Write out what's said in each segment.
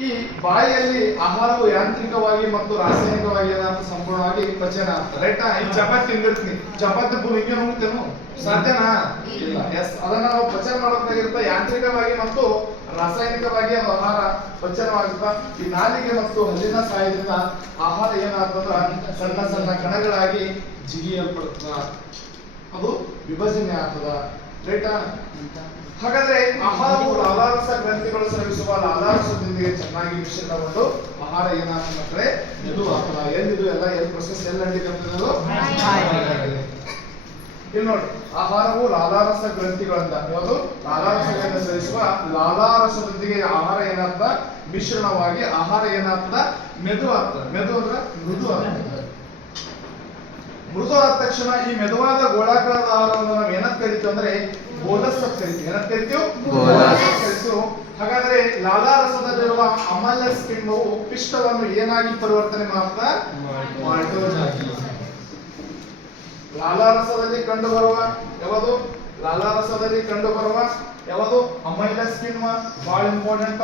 ಈ ಬಾಯಿಯಲ್ಲಿ ಆಹಾರವು ಯಾಂತ್ರಿಕವಾಗಿ ಮತ್ತು ರಾಸಾಯನಿಕವಾಗಿ ಏನಾದ್ರು ಸಂಪೂರ್ಣವಾಗಿ ಪಚನ ಆಗ್ತದೆ. ರೈಟಾ? ಈ ಚಪಾತಿ ತಿಂದಿರ್ತೀನಿ, ಚಪಾತಿ ಫುಲ್ ಹಿಂಗೆ ಹೋಗ್ತೇನು? ಸಾಧ್ಯನಾ? ಇಲ್ಲ. ಎಸ್, ಅದನ್ನ ನಾವು ಪಚನ ಮಾಡಬೇಕಾಗಿರುತ್ತೆ. ಯಾಂತ್ರಿಕವಾಗಿ ಮತ್ತು ರಾಸಾಯನಿಕವಾಗಿ ಅದು ಆಹಾರ ಪಚನವಾಗುತ್ತಾ ಈ ನಾಲಿಗೆ ಮತ್ತು ಹಲ್ಲಿನ ಸಹಾಯದಿಂದ ಆಹಾರ ಏನಾಗ್ತದ ಸಣ್ಣ ಸಣ್ಣ ಕಣಗಳಾಗಿ ಜಿಗಿಯಲ್ಪಡುತ್ತ ಅದು ವಿಭಜನೆ ಆಗ್ತದ. ರೈಟಾ? ಹಾಗಾದ್ರೆ ಆಹಾರವು ಲಾಲಾರಸ ಗ್ರಂಥಿಗಳು ಸ್ರವಿಸುವ ಲಾಲಾರಸದೊಂದಿಗೆ ಚೆನ್ನಾಗಿ ಮಿಶ್ರಣಗೊಂಡು ಆಹಾರ ಏನಾಗ್ತದೆ ಮಕ್ಕಳೇ ಇದು ಆಗ್ತದ. ಎಲ್ಲಿದು ಎಲ್ಲ ಎಲ್ಲಿ ಪ್ರೊಸೆಸ್ ಎಲ್ಲ ನಡೀತದೆ? ಇಲ್ಲಿ ನೋಡಿ, ಆಹಾರವು ಲಾಲಾರಸ ಗ್ರಂಥಿಗಳಿಂದ ಯಾವುದು ಲಾಲಾರಸಗಳಿಂದ ಸ್ರವಿಸುವ ಲಾಲಾರಸದೊಂದಿಗೆ ಆಹಾರ ಏನಾಗ್ತದ ಮಿಶ್ರಣವಾಗಿ ಆಹಾರ ಏನಾಗ್ತದ ಮೆದು ಆಗ್ತದ. ಮೆದು ಅಂದ್ರೆ ಮೃದು ಆಗ್ತದೆ. ಮೃದು ಆದ ತಕ್ಷಣ ಈ ಮೆದುವಾದ ಗೋಳಾಕಾರದ ಆಹಾರವನ್ನು ನಾವು ಏನಂತ ಕರಿತೀವಿ ಅಂದ್ರೆ ಬೋಲಸ್ ಅಂತ ಕರಿತೀವಿ. ಏನಂತ ಕರಿತೀವಿ? ಬೋಲಸ್ ಅಂತ ಕರಿತೀವಿ. ಹಾಗಾದ್ರೆ ಲಾಲಾರಸದಲ್ಲಿರುವ ಅಮಲ್ಯಸ್ ಕಿಣ್ವವು ಪಿಷ್ಟವನ್ನು ಏನಾಗಿ ಪರಿವರ್ತನೆ ಮಾಡ್ತಾ ಮಾಲ್ಟೋಸ್ ಆಗಿ. ಲಾಲಾರಸದಲ್ಲಿ ಕಂಡು ಬರುವ ಯಾವುದು ಯಾವುದು ಅಮೈಲಸ್ ಕಿಣ್ವ ಬಹಳ ಇಂಪಾರ್ಟೆಂಟ್.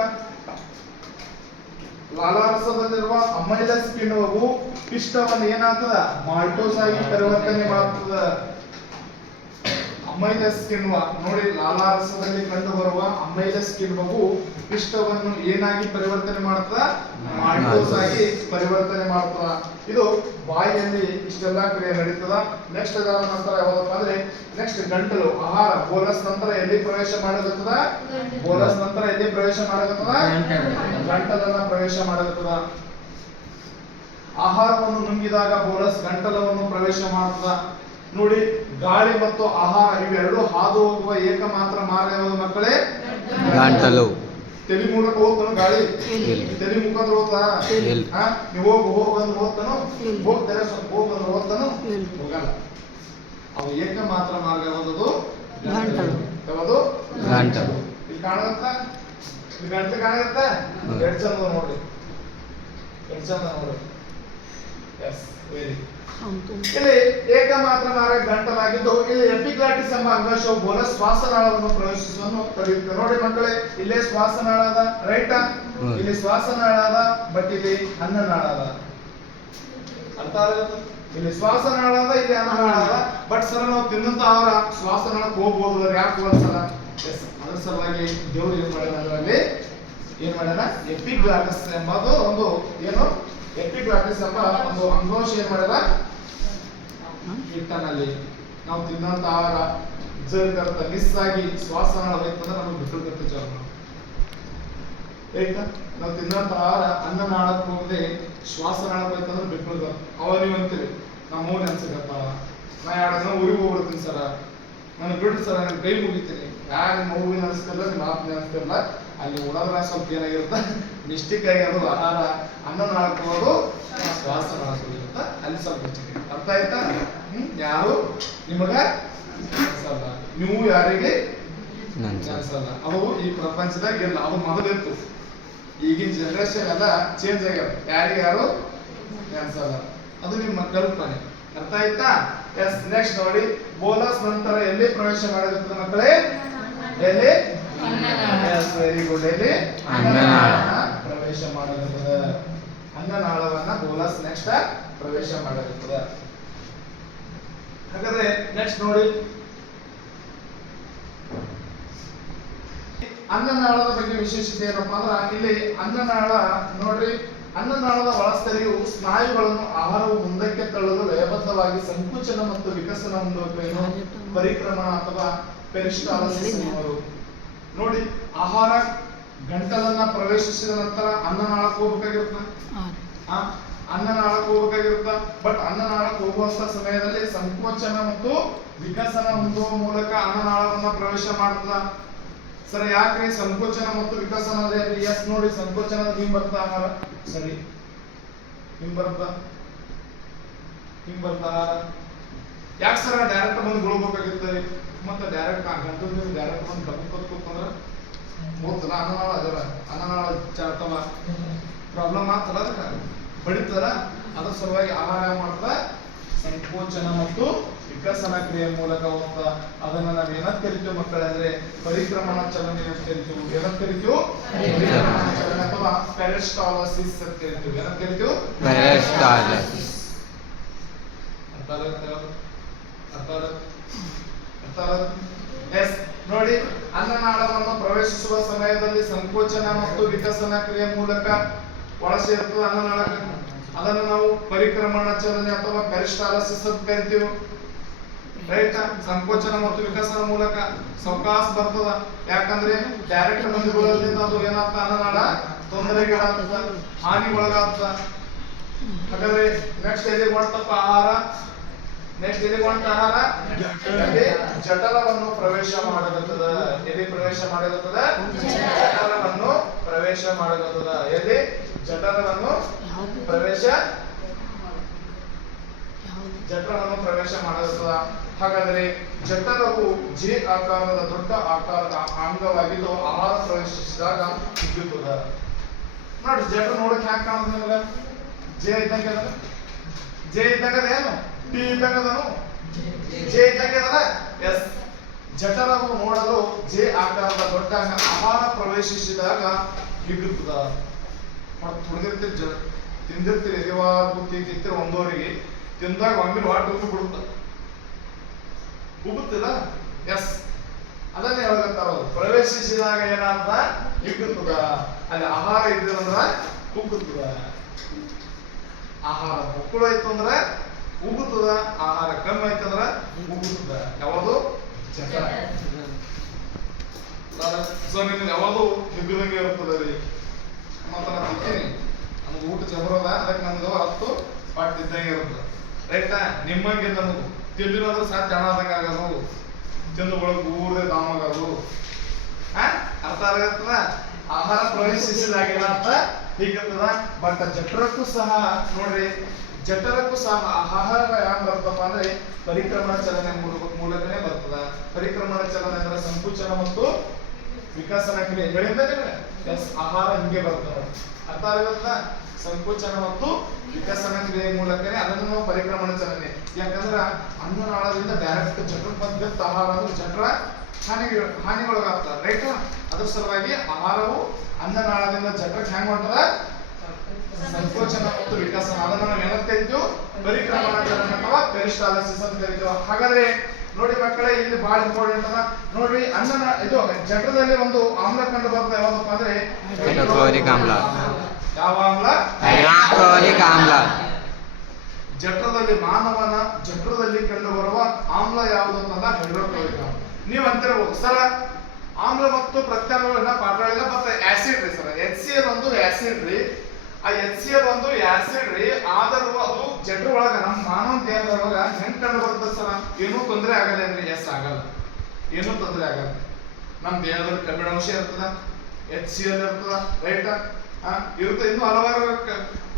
ಲಾಲಾರಸದಲ್ಲಿರುವ ಅಮೈಲಸ್ ಕಿಣ್ವವು ಪಿಷ್ಟವನ್ನು ಏನಾಗ್ತದ ಮಾಲ್ಟೋಸ್ ಆಗಿ ಪರಿವರ್ತನೆ ಮಾಡ್ತದ. ಅಮೈಲಸ್ ಕಿಣ್ವ ನೋಡಿ, ಲಾಲಾರಸದಲ್ಲಿ ಕಂಡು ಬರುವ ಅಮೈಲಸ್ ಕಿಣ್ವವು ಪಿಷ್ಟವನ್ನು ಏನಾಗಿ ಪರಿವರ್ತನೆ ಮಾಡ್ತದ ಮಾಲ್ಟೋಸ್ ಆಗಿ ಪರಿವರ್ತನೆ ಮಾಡ್ತದ. ಇದು ಬಾಯಿಯಲ್ಲಿ ಇಷ್ಟೆಲ್ಲಾ ಕ್ರಿಯೆ ನಡೀತದ. ನೆಕ್ಸ್ಟ್ ಅದರ ನಂತರ ಯಾವ್ದಪ್ಪ ಅಂದ್ರೆ ನೆಕ್ಸ್ಟ್ ಗಂಟಲು ಆಹಾರ ಬೋಲಸ್ ನಂತರ ಎಲ್ಲಿ ಪ್ರವೇಶ ಮಾಡಕತ್ತದ? ಬೋಲಸ್ ನಂತರ ಎಲ್ಲಿ ಪ್ರವೇಶ ಮಾಡಕತ್ತದ? ಗಂಟಲನ್ನ ಪ್ರವೇಶ ಮಾಡಕತ್ತದ. ಆಹಾರವನ್ನು ನುಂಗಿದಾಗ ಬೋಲಸ್ ಗಂಟಲವನ್ನು ಪ್ರವೇಶ ಮಾಡ್ತದ. ನೋಡಿ, ಗಾಳಿ ಮತ್ತು ಆಹಾರ ಇವೆರಡು ಹಾದು ಹೋಗುವ ಏಕಮಾತ್ರ ಮಾರ್ಗ ಯಾವುದು ಮಕ್ಕಳೇ? ಗಂಟಲು. ತಲೆ ಮೂಲಕ ಹೋಗ್ತಾನು ಗಾಳಿ? ತಲೆ ಮುಖಾಂತರ ಹೋಗ್ತಾ? ನೀವು ಹೋಗಂದ್ರೆ ಹೋಗ್ತಾನು? ಹೋಗ್ತಾರೆ ಸ್ವಲ್ಪ ಹೋಗಂದ್ರೆ ಹೋಗ್ತಾನು? ಹೋಗಲ್ಲ. ಅವು ಏಕಮಾತ್ರ ಮಾರ್ಗ ಯಾವುದು? ಯಾವುದು? ಗಂಟಲು. ಇಲ್ಲಿ ಕಾಣುತ್ತ? ಇಲ್ಲಿ ಗಂಟಲು ಕಾಣುತ್ತ? ಎರಡು ಚಂದ ನೋಡ್ರಿ, ಎರಡು ಚಂದ ನೋಡ್ರಿ. ಎಸ್, ವೆರಿ ಇಲ್ಲಿ ಏಕಮಾತ್ರ ಮಾರ್ಗ ಗಂಟಲಾಗಿದ್ದು ಇಲ್ಲಿ ಎಪಿಗ್ಲಾಟಿಸ್ ಎಂಬ ಅಂಗಾಂಶವು ಬೋಲಸ್ ಶ್ವಾಸನಾಳವನ್ನು ಪ್ರವೇಶಿಸುವನ್ನು ತಡೆಯುತ್ತೆ. ನೋಡಿ ಮಕ್ಕಳೇ, ಇಲ್ಲೇ ಶ್ವಾಸನಾಳ ಅದ. ರೈಟಾ? ಇಲ್ಲಿ ಶ್ವಾಸನಾಳ ಅದ, ಬಟ್ ಇಲ್ಲಿ ಅನ್ನನಾಳ ಅದ. ಅರ್ಥ ಆಗುತ್ತೆ? ಇಲ್ಲಿ ಶ್ವಾಸನಾಳ ಅದ, ಇಲ್ಲಿ ಅನ್ನನಾಳ ಅದ. ಬಟ್ ಸರ್ ನಾವು ತಿನ್ನಂತ ಆಹಾರ ಶ್ವಾಸನಾಳಕ್ಕೆ ಹೋಗ್ಬೋದು, ಯಾಕೆ ಒಂದ್ಸಲ? ಎಸ್, ಅದ್ರ ಸಲುವಾಗಿ ದೇವ್ರು ಏನ್ ಮಾಡ್ಯಾನ ಅದರಲ್ಲಿ ಏನ್ ಮಾಡ್ಯಾನ ಎಪಿಗ್ಲಾಟಿಸ್ ಎಂಬುದು ಒಂದು ಏನು ಎಪಿಗ್ಲಾಟಿಸ್ ಎಂಬ ಒಂದು ಅಂಗಾಂಶ ಏನ್ ಮಾಡ್ಯಾರ ಹಿಟ್ಟನಲ್ಲಿ ನಾವು ತಿನ್ನಂತ ಆಹಾರ ಜರ್ಗರ್ತ ಮಿಸ್ ಆಗಿ ಶ್ವಾಸನಾಳ ಹೋಯ್ತಂದ್ರೆ ನಮಗೆ ಬಿಟ್ಟು ಚಾಲು. ರೈಟಾ? ನಾವು ತಿನ್ನಂತ ಆಹಾರ ಅನ್ನನಾಳಕ್ಕೆ ಹೋಗದೆ ಶ್ವಾಸನಾಳಕ್ಕೆ ಹೋಯ್ತಂದ್ರೆ ಬಿಟ್ಟು ಅವಾಗ ನೀವು ಅಂತೀವಿ ನಮ್ಮ ಮೂರು ನೆನ್ಸಕತ್ತ, ನಾ ಎರಡು ಊರಿಗೆ ಹೋಗ್ಬಿಡ್ತೀನಿ ಸರ, ನಾನು ಬಿಟ್ಟು ಸರ ನನ್ನ ಕೈ ಮುಗಿತೀನಿ. ಯಾರು ನಿಮ್ಮ ಹೂವಿನ ಅನಿಸ್ತಿಲ್ಲ, ನಿಮ್ಮ ಆತ್ಮ ಅನಿಸ್ತಿಲ್ಲ, ಅಲ್ಲಿ ಉಡೋದ್ರ ಸ್ವಲ್ಪ ಏನಾಗಿರುತ್ತೆ ಮಿಸ್ಟೇಕ್ ಆಗಿ ಅದು ಆಹಾರ ಅನ್ನನಾಳಕ್ಕೆ ಹೋಗೋದು ಶ್ವಾಸನಾಳಕ್ಕೆ ಹೋಗಿರುತ್ತ, ಅಲ್ಲಿ ಸ್ವಲ್ಪ ಮಿಸ್ಟೇಕ್. ಅರ್ಥ ಆಯ್ತಾ? ಯಾರು ನಿಮಗ ಅನ್ಸಲ್ಲ, ನೀವು ಯಾರಿಗೆ ಅನ್ಸಲ್ಲ. ಅವು ಈ ಪ್ರಪಂಚದಾಗ ಇಲ್ಲ, ಅದು ಮೊದಲಿತ್ತು. ಈಗಿನ ಜನರೇಷನ್ ಎಲ್ಲ ಚೇಂಜ್ ಆಗ್ಯಾವ, ಯಾರಿಗೆ ಯಾರು ಅನ್ಸಲ್ಲ. ಅದು ನಿಮ್ಮ ಕಲ್ಪನೆ. ಅರ್ಥ ಆಯ್ತಾ? ಎಸ್, ನೆಕ್ಸ್ಟ್ ನೋಡಿ, ಬೋಲಸ್ ನಂತರ ಎಲ್ಲಿ ಪ್ರವೇಶ ಮಾಡಿರುತ್ತದೆ ಮಕ್ಕಳೇ? ಎಲ್ಲಿ? Yes, very good. ಎಲ್ಲಿ? ಪ್ರವೇಶ ಮಾಡಿರುತ್ತದೆ. ಅನ್ನನಾಳವನ್ನ ಬೋಲಸ್ ನೆಕ್ಸ್ಟ್ ಪ್ರವೇಶ ಮಾಡಿರುತ್ತದೆ. ಹಾಗಾದ್ರೆ ನೆಕ್ಸ್ಟ್ ನೋಡಿ, ಅನ್ನನಾಳದ ಬಗ್ಗೆ ವಿಶೇಷತೆ ಏನಪ್ಪಾ ಅಂದ್ರ ಇಲ್ಲಿ ಅನ್ನನಾಳ ನೋಡ್ರಿ, ಅನ್ನನಾಳದ ಒಳಸ್ತರಿಯು ಸ್ನಾಯುಗಳನ್ನು ಆಹಾರವು ಮುಂದಕ್ಕೆ ತಳ್ಳಲು ಲಯಬದ್ಧವಾಗಿ ಸಂಕುಚನ ಮತ್ತು ವಿಕಸನ ಹೊಂದುವ ಪರಿಕ್ರಮಣ ಅಥವಾ ಪೆರಿಸ್ಟಾಲಸಿಸ್ ಎನ್ನುವರು. ನೋಡಿ, ಆಹಾರ ಗಂಟಲನ್ನ ಪ್ರವೇಶಿಸಿದ ನಂತರ ಅನ್ನನಾಳಕ್ಕೆ ಹೋಗ್ಬೇಕಾಗಿರುತ್ತೆ. ಅನ್ನನಾಳಕ್ಕೆ ಹೋಗ್ಬೇಕಾಗಿರುತ್ತ. ಬಟ್ ಅನ್ನನಾಳಕ್ಕೆ ಹೋಗುವಂತ ಸಮಯದಲ್ಲಿ ಸಂಕೋಚನ ಮತ್ತು ವಿಕಸನ ಹೊಂದುವ ಮೂಲಕ ಅನ್ನನಾಳವನ್ನ ಪ್ರವೇಶ ಮಾಡ್ತದ. ಸರ್ ಯಾಕ್ರಿ ಸಂಕೋಚನ ಮತ್ತು ವಿಕಸನ ಅಂದ್ರೆ? ಎಸ್ ನೋಡಿ, ಸಂಕೋಚನ ಹಿಂಗ್ ಬರ್ತಾ ಆಹಾರ, ಸರಿ ಹಿಂಗ್ ಬರ್ತಾ ಆಹಾರ. ಯಾಕೆ ಸರ್ ಡೈರೆಕ್ಟ್ ಬಂದು ಗುಳ್ಬೇಕಾಗಿರ್ತದೆ? ಮತ್ತೆ ಡೈರೆಕ್ಟ್ ಗಂಟಲು ಡೈರೆಕ್ಟ್ ಬಂದು ಕಬ್ಬಂದ್ರ ಹೋಗ್ತಲ್ಲ ಅನ್ನನಾಳ, ಅದರ ಅನ್ನನಾಳ ಚಾರ್ತವ ಪ್ರಾಬ್ಲಮ್ ಆಗ್ತಲ್ಲ, ಅದಕ್ಕೆ ಬಡಿತಲ್ಲ. ಅದ್ರ ಸಲುವಾಗಿ ಆಹಾರ ಮಾಡ್ತಾ ಸಂಕೋಚನ ಮತ್ತು ವಿಕಸನ ಕ್ರಿಯೆ ಮೂಲಕ ಹೋಗ್ತಾ ಅದನ್ನ ನಾವು ಏನಂತ ಕರಿತೀವಿ ಮಕ್ಕಳಂದ್ರೆ ಪರಿಕ್ರಮಣ ಚಲನೆ ಅಂತ ಕರಿತೀವಿ. ಏನಂತ ಕರಿತೀವಿ? ಪರಿಕ್ರಮಣ ಚಲನೆ ಅಥವಾ ಪೆರಿಸ್ಟಾಲಸಿಸ್ ಅಂತ ಕರಿತೀವಿ. ಏನಂತ ಕರಿತೀವಿ? ಪೆರಿಸ್ಟಾಲಸಿಸ್. ಎಸ್ ನೋಡಿ, ಅನ್ನನಾಳವನ್ನು ಪ್ರವೇಶಿಸುವ ಸಮಯದಲ್ಲಿ ಸಂಕೋಚನ ಮತ್ತು ವಿಕಸನ ಕ್ರಿಯೆ ಮೂಲಕ ಒಳ ಸೇರ್ತದೆ ಅನ್ನನಾಳಕ್ಕೆ. ಅದನ್ನು ನಾವು ಪರಿಕ್ರಮಣ ಚಲನೆ ಅಥವಾ ಪೆರಿಸ್ಟಾಲಸಿಸ್ ಅಂತ ಕರಿತೀವಿ. ರೈಟ್? ಸಂಕೋಚನ ಮತ್ತು ವಿಕಸನ ಮೂಲಕ ಸಾವಕಾಶ ಬರ್ತದ. ಯಾಕಂದ್ರೆ ಡೈರೆಕ್ಟ್ ಬಂದುಕೊಳ್ಳೋದ್ರಿಂದ ಅದು ಏನಾಗ್ತದ, ಅನ್ನನಾಳ ತೊಂದರೆಗೀಡಾಗ್ತದ, ಹಾನಿ ಒಳಗಾಗ್ತದ. ಹಾಗಾದ್ರೆ ನೆಕ್ಸ್ಟ್ ಎಲ್ಲಿ ಮಾಡ್ತಪ್ಪ ಆಹಾರ? ನೆಕ್ಸ್ಟ್ ಎಲ್ಲಿ ಮಾಡ್ತ ಆಹಾರ? ಎಲ್ಲಿ ಜಠರವನ್ನು ಪ್ರವೇಶ ಮಾಡಲಾಗುತ್ತದೆ. ಎಲ್ಲಿ ಪ್ರವೇಶ ಮಾಡಲಾಗುತ್ತದೆ? ಜಠರವನ್ನು ಪ್ರವೇಶ ಮಾಡಲಾಗುತ್ತದೆ. ಎಲ್ಲಿ ಜಠರವನ್ನು ಪ್ರವೇಶ ಮಾಡಲಾಗುತ್ತದೆ. ಹಾಗಾದ್ರೆ ಜಠರವು ಜೆ ಆಕಾರದ ದೊಡ್ಡ ಆಕಾರದ ಅಂಗವಾಗಿದ್ದು ಆಹಾರ ಪ್ರವೇಶಿಸಿದಾಗ ಹಿಗ್ಗುತ್ತದೆ. ನೋಡಿ, ಜಠರ ನೋಡಕ್ ಹ್ಯಾಂಗ ಕಾಣುತ್ತೆ ನಿಮ್ಗೆ? ಜೆ ಇದ್ದಂಗೆ ಅದ, ಜೆ ಇದ್ದಂಗೆ ಅದ, ಏನು ಟಿ ಇದ್ದಂಗೆ ಅದನು, ಜೆ ಇದ್ದಂಗೆ ಅದ. ಎಸ್, ಜಠರವು ನೋಡಲು ಜೆ ಆಕಾರದ ದೊಡ್ಡ ಅಂಗ ಆಹಾರ ಪ್ರವೇಶಿಸಿದಾಗ ಹಿಗ್ಗುತ್ತದ. ತಿಂದಿರ್ತೀರಿ, ಯಾವಾಗೂ ತಿಂತಿರ್ತೀರಿ, ಒಂದೂವರೆಗೆ ತಿಂದಾಗ ಒಮ್ಮೆ ವಾಟ್ ಬಿಡುತ್ತ ಉಬ್ಬುತ್ತಿಲ್ಲ. ಎಸ್, ಅದನ್ನೇ ಹೇಳ್ತಾರ, ಪ್ರವೇಶಿಸಿದಾಗ ಏನಾದ ಹಿಗ್ಗುತ್ತದ. ಅಲ್ಲಿ ಆಹಾರ ಇದ್ದಂದ್ರ ಕುಗ್ಗುತ್ತದ. ಆಹಾರ ಮಕ್ಕಳು ಆಯ್ತು ಅಂದ್ರ ಉಬ್ಬುತ್ತದ, ಆಹಾರ ಕಮ್ಮಿ ಆಯ್ತಂದ್ರ ಉಬ್ಬುತ್ತದ. ಯಾವುದು? ಜಠರ. ಸೊ ನಿಮ್ಗೆ ಯಾವುದು ಹಿಗ್ಗದಂಗೆ ಇರ್ತದ ರೀ. ಮತ್ತ ನಾನು ತಿಂತೀನಿ, ನಮ್ಗೆ ಊಟ ಜಬರದ, ಅದಕ್ಕೆ ನಮ್ದು 10 ಪಾಟ್ ಇದ್ದಂಗೆ ಇರ್ತದ. ರೈಟಾ? ನಿಮ್ಮಂಗೆ ನಮಗೂ ತಿಂದಿರೋದ್ರ ಸಾಧ್ಯ ಹಣ ಆದಂಗ ಆಗೋದು, ತಿಂದು ಒಳಗೆ ಊರೇ ದಾಮಾಗೋದು. ಅರ್ಥ ಆಗತ್ತದ? ಆಹಾರ ಪ್ರವೇಶಿಸಿದಾಗ ಏನಾಗ್ತ ಹೀಗತ್ತದ. ಬಟ್ ಜಠರಕ್ಕೂ ಸಹ ನೋಡ್ರಿ, ಜಠರಕ್ಕೂ ಸಹ ಆಹಾರ ಯಾವ ಬರ್ತಪ್ಪ ಅಂದ್ರೆ ಪರಿಕ್ರಮಣ ಚಲನೆ ಮೂಲಕನೇ ಬರ್ತದ. ಪರಿಕ್ರಮಣ ಚಲನೆ ಅಂದ್ರೆ ಸಂಕುಚನ ಮತ್ತು ವಿಕಸನ ಕ್ರಿಯೆ ಹೇಳಿಂದ ಆಹಾರ ಹಿಂಗೆ ಬರ್ತದೆ. ಅರ್ಥ ಆಗುತ್ತಾ? ಸಂಕೋಚನ ಮತ್ತು ವಿಕಸನ ಕ್ರಿಯೆ ಮೂಲಕನೇ ಅದನ್ನು ನಾವು ಪರಿಕ್ರಮಣ ಚಲನೆ. ಯಾಕಂದ್ರೆ ಅನ್ನನಾಳದಿಂದ ಡೈರೆಕ್ಟ್ ಜಠರಕ್ಕೆ ಬಂದ ಆಹಾರ ಅಂದ್ರೆ ಜಠರ ಹಾನಿಗೊಳಗಾಗ್ತದೆ. ರೈಟ್? ಅದ್ರ ಸಲುವಾಗಿ ಆಹಾರವು ಅನ್ನನಾಳದಿಂದ ಜಠರಕ್ಕೆ ಹೆಂಗ್ ಮಾಡ್ತದ? ಸಂಕೋಚನ ಮತ್ತು ವಿಕಸನ. ಅದನ್ನ ನಾವು ಏನಂತ ಕರಿತೀವಿ? ಪರಿಕ್ರಮಣ ಚಲನೆ ಅಥವಾ ಪೆರಿಸ್ಟಾಲಸಿಸ್ ಅಂತ ಕರಿತೀವಿ. ಹಾಗಾದ್ರೆ ನೋಡಿ ಮಕ್ಕಳೇ, ಇಲ್ಲಿ ಬಹಳ ಇಂಪಾರ್ಟೆಂಟ್ ಅದ ನೋಡ್ರಿ. ಇದು ಜಠರದಲ್ಲಿ ಒಂದು ಆಮ್ಲ ಕಂಡು ಬರ್ತದೆ. ಯಾವ್ದಪ್ಪ ಅಂದ್ರೆ ಹೈಡ್ರೋಕ್ಲೋರಿಕ್ ಆಮ್ಲ. ಯಾವ ಆಮ್ಲ? ಹೈಡ್ರೋಕ್ಲೋರಿಕ್ ಆಮ್ಲ. ಜಠರದಲ್ಲಿ ಮಾನವನ ಜಠರದಲ್ಲಿ ಕಂಡು ಬರುವ ಆಮ್ಲ ಯಾವುದು ಅಂತಂದ ಹೈಡ್ರೋಕ್ಲೋರಿಕ್ ಆಮ್ಲ. ನೀವ್ ಅಂತಿರ್ಬೋದು, ಸರ್ ಆಮ್ಲ ಮತ್ತು ಪ್ರತ್ಯಾಮ್ಲಗಳನ್ನ ಪಾಠಗಳಿಂದ ಮತ್ತೆ ಆಸಿಡ್ ರೀ ಸರ್. HCl ಒಂದು ಆಸಿಡ್ ರೀ. ಆ HCl ಒಂದು ಆಸಿಡ್ ರೀ. ಆದರೂ ಅದು ಜಠರ ಒಳಗ ನಮ್ಮ ಮಾನವ ದೇಹದೊಳಗ ಹೆಂಗ್ ಕಂಡು ಬರ್ತದೆ ಸರ್? ಏನೂ ತೊಂದರೆ ಆಗಲ್ಲೇನ್ರಿ? ಎಸ್, ಆಗಲ್ಲ, ಏನೂ ತೊಂದರೆ ಆಗಲ್ಲ. ನಮ್ಮ ದೇಹದಲ್ಲಿ ಕಬ್ಬಿಣಾಂಶ ಇರ್ತದ, HCl ಇರ್ತದ. ರೈಟ್? ಇರುತ್ತೆ, ಇನ್ನೂ ಹಲವಾರು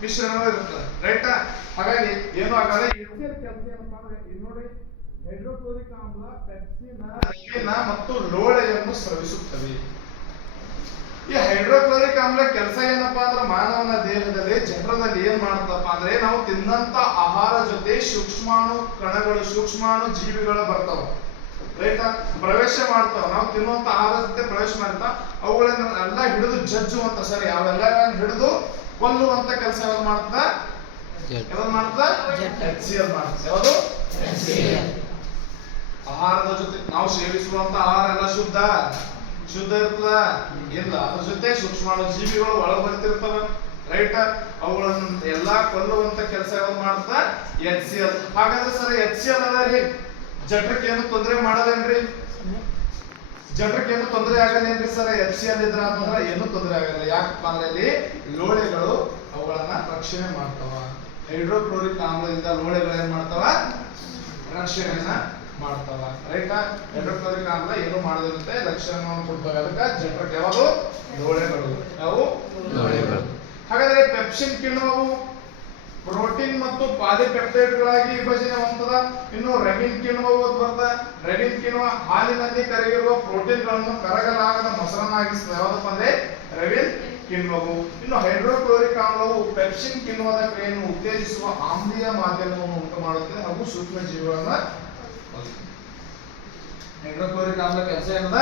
ಮಿಶ್ರಣಗಳು ಇರ್ತದೆ. ರೈಟ್? ಹಾಗಾಗಿ ಏನು ಆಗಲ್ಲ. HCl ಕೆಲಸ ಏನಪ್ಪಾ ಅಂದ್ರೆ ನೋಡಿ, ಹೈಡ್ರೋಕ್ಲೋರಿಕ್ ಆಮ್ಲ ಪೆಪ್ಸಿನ ಮತ್ತು ಲೋಳೆಯನ್ನು ಸ್ರವಿಸುತ್ತವೆ. ಈ ಹೈಡ್ರೋಕ್ಲೋರಿಕ್ ಆಮ್ಲ ಕೆಲಸ ಏನಪ್ಪಾ ಅಂದ್ರೆ ಮಾನವನ ದೇಹದಲ್ಲಿ ಜಠರದಲ್ಲಿ ಏನ್ ಮಾಡ್ತಪ್ಪ ಅಂದ್ರೆ ನಾವು ತಿನ್ನಂತ ಆಹಾರ ಜೊತೆ ಸೂಕ್ಷ್ಮಾಣು ಕಣಗಳು, ಸೂಕ್ಷ್ಮಾಣು ಜೀವಿಗಳು ಬರ್ತಾವ. ರೈಟ್? ಪ್ರವೇಶ ಮಾಡ್ತಾವ. ನಾವು ತಿನ್ನುವಂತ ಆಹಾರ ಜೊತೆ ಪ್ರವೇಶ ಮಾಡ್ತಾವ. ಅವುಗಳನ್ನ ಎಲ್ಲ ಹಿಡಿದು ಜಜ್ಜುವಂತ, ಸರಿ, ಅವೆಲ್ಲ ಹಿಡಿದು ಕೊಲ್ಲುವಂತ ಕೆಲಸ ಯಾವ್ದು ಮಾಡ್ತದ? ಯಾವ್ದು ಮಾಡ್ತದ? HCl ಮಾಡ್ತದ. ಯಾವುದು? ಆಹಾರದ ಜೊತೆ ನಾವು ಸೇವಿಸುವಂತ ಆಹಾರ ಎಲ್ಲ ಶುದ್ಧ ಇರ್ತದ? ಇಲ್ಲ, ಅದ್ರ ಜೊತೆ ಸೂಕ್ಷ್ಮಾಣು ಜೀವಿಗಳು ಒಳ ಬರ್ತಿರ್ತವ. ರೈಟ್? ಅವುಗಳನ್ನು ಎಲ್ಲಾ ಕೊಲ್ಲುವಂತ ಕೆಲಸ ಯಾವ್ದು ಮಾಡ್ತದ? HCl. ಹಾಗಾದ್ರೆ ಸರ್ HCl ಅದ ರೀ, ಜಠರಕ್ಕೆ ಏನು ತೊಂದರೆ ಮಾಡದೇನ್ರಿ? ಜಠರಕ್ಕೆ ಏನು ತೊಂದರೆ ಆಗಲ್ಲೇನ್ರಿ ಸರ್? HCl ಇದ್ರ ಅಂತಂದ್ರೆ ಏನು ತೊಂದರೆ ಆಗಲ್ಲ. ಯಾಕಪ್ಪ ಅಂದ್ರೆ ಅಲ್ಲಿ ಲೋಳೆಗಳು ಅವುಗಳನ್ನ ರಕ್ಷಣೆ ಮಾಡ್ತಾವ. ಹೈಡ್ರೋಕ್ಲೋರಿಕ್ ಆಮ್ಲದಿಂದ ಲೋಳೆಗಳು ಏನ್ ಮಾಡ್ತಾವ? ರಕ್ಷಣೆಯನ್ನ ಮಾಡ್ತಾವ. ರೈಟ್? ಹೈಡ್ರೋಕ್ಲೋರಿಕ್ ಆಮ್ಲ ಏನು ಮಾಡೋದಿರುತ್ತೆ? ರಕ್ಷಣೆಯನ್ನು ಕೊಡ್ತಾವೆ. ಅದಕ್ಕೆ ಜಠರಕ್ಕೆ ಯಾವುದು? ಲೋಳೆಗಳು. ಯಾವ ಲೋಳೆಗಳು? ಹಾಗಾದ್ರೆ ಪೆಪ್ಸಿನ್ ಕಿಣ್ವವು ಪ್ರೋಟೀನ್ ಮತ್ತು ಪಾಲಿಪೆಪ್ಟೈಡ್ಗಳಾಗಿ ವಿಭಜನೆ ಹೊಂದದ. ಇನ್ನು ರೆಬಿನ್ ಕಿಣ್ವವು ಬರ್ತದೆ. ರೆಬಿನ್ ಕಿಣ್ವ ಹಾಲಿನಲ್ಲಿ ಕರಗಿರುವ ಪ್ರೋಟೀನ್ಗಳನ್ನು ಕರಗಲಾಗದ ಮೊಸರನ್ನಾಗಿಸ್ತದೆ. ಯಾವ್ದಪ್ಪ ಅಂದ್ರೆ ರೆಬಿನ್ ಕಿಣ್ವವು. ಇನ್ನು ಹೈಡ್ರೋಕ್ಲೋರಿಕ್ ಆಮ್ಲವು ಪೆಪ್ಸಿನ್ ಕಿಣ್ವದ ಕ್ರಿಯೆಯನ್ನು ಉತ್ತೇಜಿಸುವ ಆಮ್ಲೀಯ ಮಾಧ್ಯಮವನ್ನು ಉಂಟು ಮಾಡುತ್ತದೆ ಹಾಗೂ ಸೂಕ್ಷ್ಮ ಜೀವಿಗಳನ್ನ. ಹೈಡ್ರೋಕ್ಲೋರಿಕ್ ಆಮ್ಲ ಕೆಲಸ ಏನದ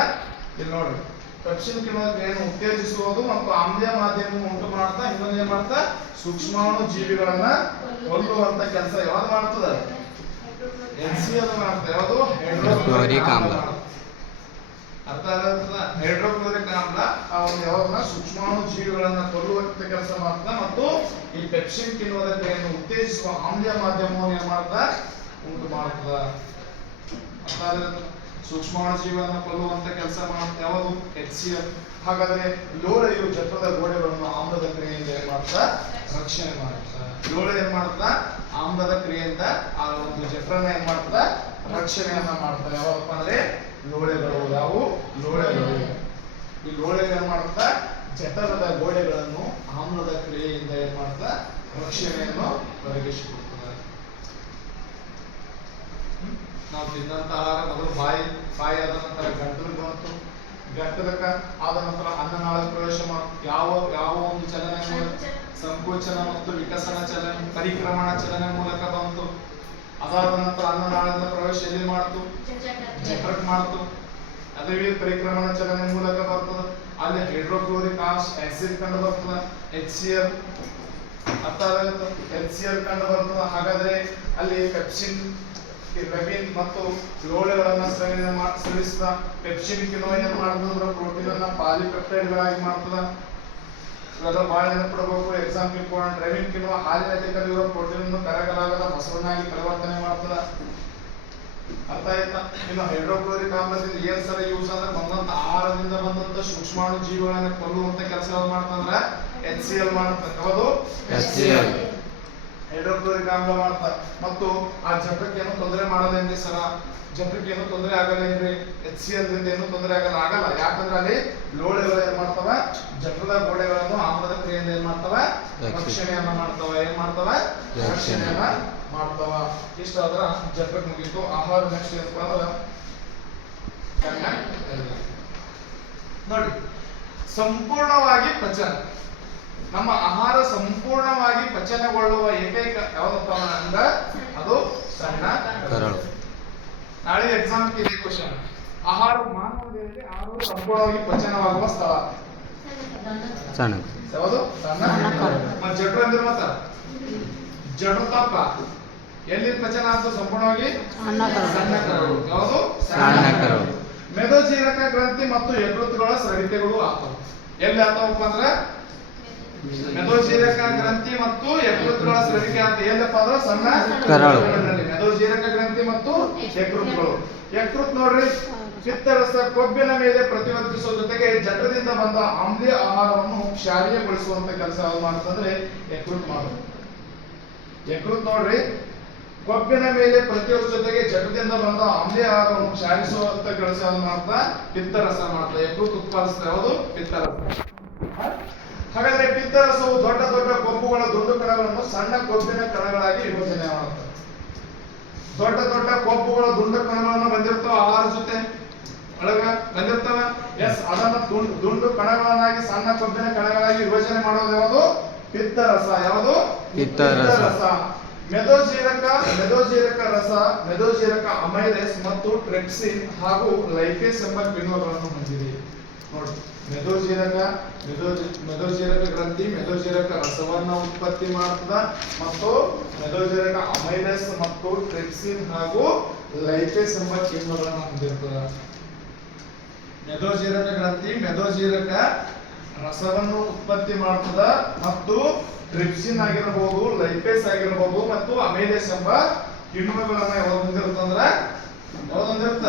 ಇಲ್ಲಿ ನೋಡ್ರಿ. ಪೆಪ್ಸಿನ್ ಕಿಣ್ವದ ಕ್ರಿಯೆಯನ್ನು ಉತ್ತೇಜಿಸುವುದು ಮತ್ತು ಆಮ್ಲೀಯ ಮಾಧ್ಯಮವನ್ನು ಉಂಟು ಮಾಡ್ತಾ ಇನ್ನೊಂದು ಏನ್ ಮಾಡ್ತಾ ಸೂಕ್ಷ್ಮಾಣು ಜೀವಿಗಳನ್ನ ಕೊಲ್ಲುವಂತ ಕೆಲಸ ಯಾವ್ದು ಮಾಡ್ತದ HCl ಮಾಡ್ತಾ ಯಾವುದು ಹೈಡ್ರೋಕ್ಲೋರಿಕ್ ಆಮ್ಲ. ಅರ್ಥ ಆಗತ್ತದ ಹೈಡ್ರೋಕ್ಲೋರಿಕ್ ಆಮ್ಲ ಅವನು ಯಾವ್ದನ್ನ ಸೂಕ್ಷ್ಮಾಣು ಜೀವಿಗಳನ್ನ ಕೊಲ್ಲುವಂತ ಕೆಲಸ ಮಾಡ್ತಾ ಮತ್ತು ಈ ಪೆಪ್ಸಿನ್ ಕಿಣ್ವದ ಕ್ರಿಯೆಯನ್ನು ಉತ್ತೇಜಿಸುವ ಆಮ್ಲೀಯ ಮಾಧ್ಯಮವನ್ನು ಏನ್ ಮಾಡ್ತಾ ಉಂಟು ಮಾಡ್ತದ. ಅರ್ಥ ಆಗತ್ತದ ಸೂಕ್ಷ್ಮಾಣು ಜೀವಿಗಳನ್ನ ಕೊಲ್ಲುವಂತ ಕೆಲಸ ಮಾಡುತ್ತೆ ಯಾವುದು HCl. ಹಾಗಾದ್ರೆ ಲೋಳೆಯು ಜಠರದ ಗೋಡೆಗಳನ್ನು ಆಮ್ಲದ ಕ್ರಿಯೆಯಿಂದ ಏನ್ ಮಾಡ್ತಾ ರಕ್ಷಣೆ ಮಾಡುತ್ತಾ. ಲೋಳೆ ಏನ್ ಮಾಡ್ತಾ ಆಮ್ಲದ ಕ್ರಿಯೆಯಿಂದ ಆ ಒಂದು ಜಠರನ ಏನ್ ಮಾಡ್ತಾ ರಕ್ಷಣೆಯನ್ನ ಮಾಡ್ತಾ. ಯಾವಪ್ಪ ಅಂದ್ರೆ ಲೋಳೆಗಳು ಯಾವುವು ಲೋಳೆಗಳು. ಈ ಲೋಳೆ ಏನ್ ಮಾಡ್ತಾ ಜಠರದ ಗೋಡೆಗಳನ್ನು ಆಮ್ಲದ ಕ್ರಿಯೆಯಿಂದ ಏನ್ ಮಾಡ್ತಾ ರಕ್ಷಣೆಯನ್ನು ಒದಗಿಸಿಕೊಡ್ತದೆ. ನಾವು ತಿನ್ನಂತ ಆಹಾರ ಮೊದಲು ಬಾಯಿ ಆದ ನಂತರ ಗಂಟಲಿಗೆ ಬಂತು, ಗಂಟಲಕ್ಕ ಆದ ನಂತರ ಅನ್ನನಾಳ ಪ್ರವೇಶ ಯಾವ ಯಾವ ಒಂದು ಚಲನೆ ಮೂಲಕ ಸಂಕೋಚನ ಮತ್ತು ವಿಕಸನ ಚಲನೆ ಪರಿಕ್ರಮಣ ಚಲನೆ ಮೂಲಕ ಬಂತು. ಅದಾದ ನಂತರ ಅನ್ನನಾಳದ ಪ್ರವೇಶ ಎಲ್ಲಿ ಮಾಡ್ತು ಜಠರಕ್ಕೆ ಮಾಡ್ತು. ಅದೇ ಪರಿಕ್ರಮಣ ಚಲನೆ ಮೂಲಕ ಬರ್ತದೆ. ಅಲ್ಲಿ ಹೈಡ್ರೋಕ್ಲೋರಿಕ್ ಆಸಿಡ್ ಕಂಡು ಬರ್ತದೆ HCl. ಅರ್ಥ ಆಗುತ್ತೆ HCl ಕಂಡು ಬರ್ತದೆ. ಹಾಗಾದ್ರೆ ಅಲ್ಲಿ ಪೆಪ್ಸಿನ್ ವೆಬಿನ್ ಮತ್ತು ಲೋಳೆಗಳನ್ನ ಸ್ರವಿಸಿದ ಪೆಪ್ಸಿನ್ ಕಿಣ್ವ ಏನ್ ಮಾಡ್ತಂದ್ರೆ ಪ್ರೋಟೀನ್ ಅನ್ನ ಪಾಲಿಪೆಪ್ಟೈಡ್ ಗಳಾಗಿ ಮಾಡ್ತದ. ಇವೆಲ್ಲ ಬಹಳ ನೆನಪಿಡಬೇಕು. Example important. ರೆವಿನ್ ಕಿಣ್ವ ಹಾಲಿನಲ್ಲಿ ಕಲಿಯುವ ಪ್ರೋಟೀನ್ ಅನ್ನು ಕರಗಲಾಗದ ಮೊಸರನ್ನಾಗಿ ಪರಿವರ್ತನೆ ಮಾಡ್ತದ. ಅರ್ಥ ಆಯ್ತಾ. ಇನ್ನು ಹೈಡ್ರೋಕ್ಲೋರಿಕ್ ಆಮ್ಲದಿಂದ ಏನ್ ಸಲ ಯೂಸ್ ಅಂದ್ರೆ ಬಂದಂತ ಆಹಾರದಿಂದ ಬಂದಂತ ಸೂಕ್ಷ್ಮಾಣು ಜೀವಿಗಳನ್ನ ಕೊಲ್ಲುವಂತ ಕೆಲಸ ಮಾಡ್ತಂದ್ರ HCl ಮಾಡ್ತದೆ. ಯಾವುದು HCl. ಹೈಡ್ರೋಕ್ಲೋರಿಕ್ ಆಮ್ಲ ಮಾಡ್ತಾ ಮತ್ತು ಆ ಜಠರಕ್ಕೆ ಏನು ತೊಂದರೆ ಮಾಡದೇನ್ರಿ ಸರ ಜಠರಕ್ಕೆ ಏನು ತೊಂದರೆ ಆಗಲ್ಲೇನ್ರಿ HCl ದಿಂದ ಏನು ತೊಂದರೆ ಆಗಲ್ಲ. ಯಾಕಂದ್ರೆ ಅಲ್ಲಿ ಲೋಳೆಗಳು ಏನ್ ಮಾಡ್ತಾವ ಜಠರದ ಗೋಡೆಗಳನ್ನು ಆಮ್ಲದ ಕ್ರಿಯೆಯಿಂದ ಏನ್ ಮಾಡ್ತಾವ ರಕ್ಷಣೆಯನ್ನ ಮಾಡ್ತಾವ. ಏನ್ ಮಾಡ್ತಾವ ರಕ್ಷಣೆಯನ್ನ ಮಾಡ್ತಾವ. ಇಷ್ಟಾದ್ರ ಜಠರಕ್ಕೆ ಮುಗೀತು. ಆಹಾರ ನೆಕ್ಸ್ಟ್ ಏನಪ್ಪಾ ಅಂದ್ರೆ ನೋಡಿ ಸಂಪೂರ್ಣವಾಗಿ ಪಚನ. ನಮ್ಮ ಆಹಾರ ಸಂಪೂರ್ಣವಾಗಿ ಪಚನಗೊಳ್ಳುವ ಏಕೈಕ ಯಾವ್ದಪ್ಪ ಅಂದ್ರೆ ಅದು ಸಣ್ಣ ಕರಳು. ನಾಳೆ ಎಕ್ಸಾಮ್ ಇದೆ ಕ್ವಶನ್. ಆಹಾರ ಮಾನವ ದೇಹಕ್ಕೆ ಆಹಾರ ಸಂಪೂರ್ಣವಾಗಿ ಪಚನವಾಗುವ ಸ್ಥಳ ಸಣ್ಣ ಯಾವುದು ಸಣ್ಣ ಜಠರ ಅಂದ್ರೆ ಮತ್ತ ಜಠರ ತಪ್ಪ ಎಲ್ಲಿ ಪಚನ ಅಂತ ಸಂಪೂರ್ಣವಾಗಿ ಸಣ್ಣ ಕರಳು. ಯಾವುದು ಸಣ್ಣ ಕರಳು. ಮೆದೋಜೀರಕ ಗ್ರಂಥಿ ಮತ್ತು ಯಕೃತ್ತುಗಳ ಸ್ರವಿತೆಗಳು ಆಗ್ತವೆ. ಎಲ್ಲಿ ಆಗ್ತಾವಪ್ಪ ಅಂದ್ರೆ ಮೆದೋಜೀರಕ ಗ್ರಂಥಿ ಮತ್ತು ಯಕೃತ್ತುಗಳ ಸ್ರವಿಕೆ ಅಂತ ಎಲ್ಲಪ್ಪ ಅಂದ್ರೆ ಸಣ್ಣ ಕರಳು. ಮೆದೋಜೀರಕ ಗ್ರಂಥಿ ಮತ್ತು ಯಕೃತ್ತುಗಳು. ಯಕೃತ್ ನೋಡ್ರಿ ಪಿತ್ತರಸ ಕೊಬ್ಬಿನ ಮೇಲೆ ಪ್ರತಿವರ್ತಿಸುವ ಜೊತೆಗೆ ಜಠರದಿಂದ ಬಂದ ಆಮ್ಲೀಯ ಆಹಾರವನ್ನು ಕ್ಷಾರೀಯಗೊಳಿಸುವಂತ ಕೆಲಸ ಮಾಡ್ತಂದ್ರೆ ಯಕೃತ್ ಮಾಡೋದು. ಯಕೃತ್ ನೋಡ್ರಿ ಕೊಬ್ಬಿನ ಮೇಲೆ ಪ್ರತಿಯೊಬ್ಬರ ಜೊತೆಗೆ ಜಠರದಿಂದ ಬಂದ ಆಮ್ಲೀಯ ಆಹಾರವನ್ನು ಕ್ಷಾರಿಸುವಂತ ಕೆಲಸ ಮಾಡ್ತಾ ಪಿತ್ತರಸ ಮಾಡ್ತಾ. ಯಕೃತ್ ಉತ್ಪಾದಿಸ್ತಾ ಯಾವುದು ಪಿತ್ತರಸ. ಹಾಗಾದ್ರೆ ಪಿತ್ತರಸವು ದೊಡ್ಡ ದೊಡ್ಡ ಕೊಬ್ಬುಗಳ ದುಂಡು ಕಣಗಳನ್ನು ಸಣ್ಣ ಕೊಬ್ಬಿನ ಕಣಗಳಾಗಿ ವಿಭಜನೆ ಮಾಡುತ್ತದೆ. ದೊಡ್ಡ ದೊಡ್ಡ ಕೊಬ್ಬುಗಳ ದುಂಡು ಕಣಗಳನ್ನು ಬಂದಿರ್ತಾವ ಆಹಾರ ಜೊತೆ ಒಳಗ ಬಂದಿರ್ತಾವ. ಎಸ್ ಅದನ್ನ ದುಂಡು ಕಣಗಳನ್ನಾಗಿ ಸಣ್ಣ ಕೊಬ್ಬಿನ ಕಣಗಳಾಗಿ ವಿಭಜನೆ ಮಾಡೋದು ಯಾವುದು ಪಿತ್ತರಸ. ಯಾವುದು ಪಿತ್ತರಸ. ಮೆದೋಜೀರಕ ರಸ ಮೆದೋಜೀರಕ ಅಮೈಲೇಸ್ ಮತ್ತು ಟ್ರೆಪ್ಸಿನ್ ಹಾಗೂ ಲೈಪೇಸ್ ಎಂಬ ಕಿಣ್ವಗಳನ್ನು ಹೊಂದಿದೆ. ನೋಡಿ ಮೆದೋಜೀರಕ ಗ್ರಂಥಿ ಮೆದೋಜೀರಕ ರಸವನ್ನ ಉತ್ಪತ್ತಿ ಮಾಡ್ತದ ಮತ್ತು ಮೆದೋಜೀರಕ ಅಮೈಲೇಸ್ ಮತ್ತು ಟ್ರೆಪ್ಸಿನ್ ಹಾಗೂ ಲೈಪೇಸ್ ಎಂಬ ಕಿಣ್ವಗಳನ್ನು ಹೊಂದಿರ್ತದ. ಮೆದೋಜೀರಕ ಗ್ರಂಥಿ ಮೆದೋಜೀರಕ ರಸವನ್ನು ಉತ್ಪತ್ತಿ ಮಾಡ್ತದ ಮತ್ತು ಟ್ರಿಪ್ಸಿನ್ ಆಗಿರಬಹುದು ಲೈಪೇಸ್ ಆಗಿರಬಹುದು ಮತ್ತು ಅಮೈಲೇಸ್ ಎಂಬ ಕಿಣ್ವಗಳನ್ನ ಯಾವ್ದು ಹೊಂದಿರುತ್ತಂದ್ರ ಯಾವ್ದು ಹೊಂದಿರುತ್ತ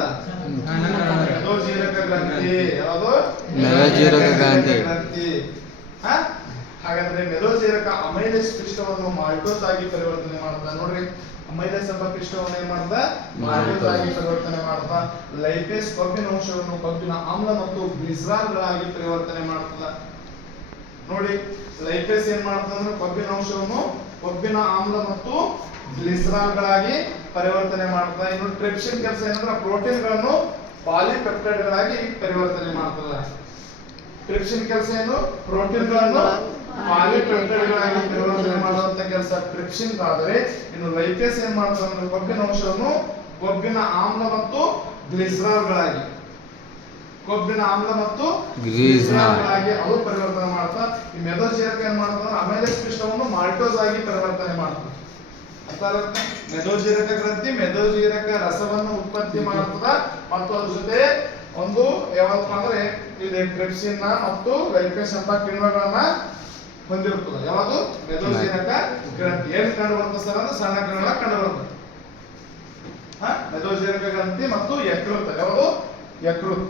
ಮೆದೋಜೀರಕ ಗ್ರಂಥಿ. ಯಾವುದು ಮೆದೋಜೀರಕ ಗ್ರಂಥಿ. ಹಾಗಾದ್ರೆ ಮೆದೋಜೀರಕ ಅಮೈಲೇಸ್ ಪಿಷ್ಟವನ್ನು ಮಾಲ್ಟೋಸ್ ಆಗಿ ಪರಿವರ್ತನೆ ಮಾಡ್ತಾ. ನೋಡ್ರಿ ಅಮೈಲೇಸ್ ಎಂಬ ಪಿಷ್ಟವನ್ನು ಏನ್ ಮಾಡ್ತಾ ಮಾಲ್ಟೋಸ್ ಆಗಿ ಪರಿವರ್ತನೆ ಮಾಡ್ತಾ. ಲೈಪೇಸ್ ಕೊಬ್ಬಿನ ಅಂಶವನ್ನು ಕೊಬ್ಬಿನ ಆಮ್ಲ ಮತ್ತು ಗ್ಲಿಸರಾಲ್ಗಳಾಗಿ ಪರಿವರ್ತನೆ ಮಾಡ್ತದ. ನೋಡಿ ಲೈಪೇಸ್ ಏನ್ ಮಾಡ್ತದ ಅಂದ್ರೆ ಕೊಬ್ಬಿನ ಅಂಶವನ್ನು ಕೊಬ್ಬಿನ ಆಮ್ಲ ಮತ್ತು ಗ್ಲಿಸರಾಲ್ಗಳಾಗಿ ಪರಿವರ್ತನೆ ಮಾಡ್ತದ. ಇನ್ನು ಟ್ರಿಪ್ಸಿನ್ ಕೆಲಸ ಏನಂದ್ರೆ ಪ್ರೋಟೀನ್ ಗಳನ್ನು ಪಾಲಿಪೆಪ್ಟೈಡ್ ಗಳಾಗಿ ಪರಿವರ್ತನೆ ಮಾಡ್ತದ. ಟ್ರಿಪ್ಸಿನ್ ಕೆಲಸ ಏನು ಪ್ರೋಟೀನ್ ಗಳನ್ನು ಪಾಲಿಪೆಪ್ಟೈಡ್ ಗಳಾಗಿ ಪರಿವರ್ತನೆ ಮಾಡುವಂತ ಕೆಲಸ ಟ್ರಿಪ್ಸಿನ್ ಆದ್ರೆ, ಇನ್ನು ಲೈಪೇಸ್ ಏನ್ ಮಾಡ್ತದೆ ಅಂದ್ರೆ ಕೊಬ್ಬಿನ ಅಂಶವನ್ನು ಕೊಬ್ಬಿನ ಆಮ್ಲ ಮತ್ತು ಗ್ಲಿಸರಾಲ್ಗಳಾಗಿ ಕೊಬ್ಬಿನ ಆಮ್ಲ ಮತ್ತು ಗ್ಲೀಸರಾಲ್ ಆಗಿ ಅವು ಪರಿವರ್ತನೆ ಮಾಡ್ತಾ ಈ ಮೆದೋಜೀರಕ ಏನ್ ಮಾಡ್ತದೆ ಅಮೈಲೇಸ್ ಪಿಷ್ಟವನ್ನು ಮಾಲ್ಟೋಸ್ ಆಗಿ ಪರಿವರ್ತನೆ ಮಾಡ್ತದೆ. ಮೆದೋಜೀರಕ ಗ್ರಂಥಿ ಮೆದೋಜೀರಕ ರಸವನ್ನು ಉತ್ಪತ್ತಿ ಮಾಡ್ತದ ಮತ್ತು ಅದ್ರ ಜೊತೆ ಒಂದು ಯಾವಪ್ಪ ಅಂದ್ರೆ ಇದೆ ಟ್ರಿಪ್ಸಿನ್ ಮತ್ತು ವೆಲ್ಪೇಸ್ ಅಂತ ಕಿಣ್ವಗಳನ್ನ ಹೊಂದಿರುತ್ತದೆ. ಯಾವುದು ಮೆದೋಜೀರಕ ಗ್ರಂಥಿ ಏನ್ ಕಂಡು ಬರ್ತದೆ ಸರ್ ಅಂದ್ರೆ ಸಣ್ಣ ಕಿಣ್ವಗಳ ಕಂಡು ಬರ್ತದೆ. ಮೆದೋಜೀರಕ ಗ್ರಂಥಿ ಮತ್ತು ಯಕೃತ್ ಯಾವುದು ಯಕೃತ್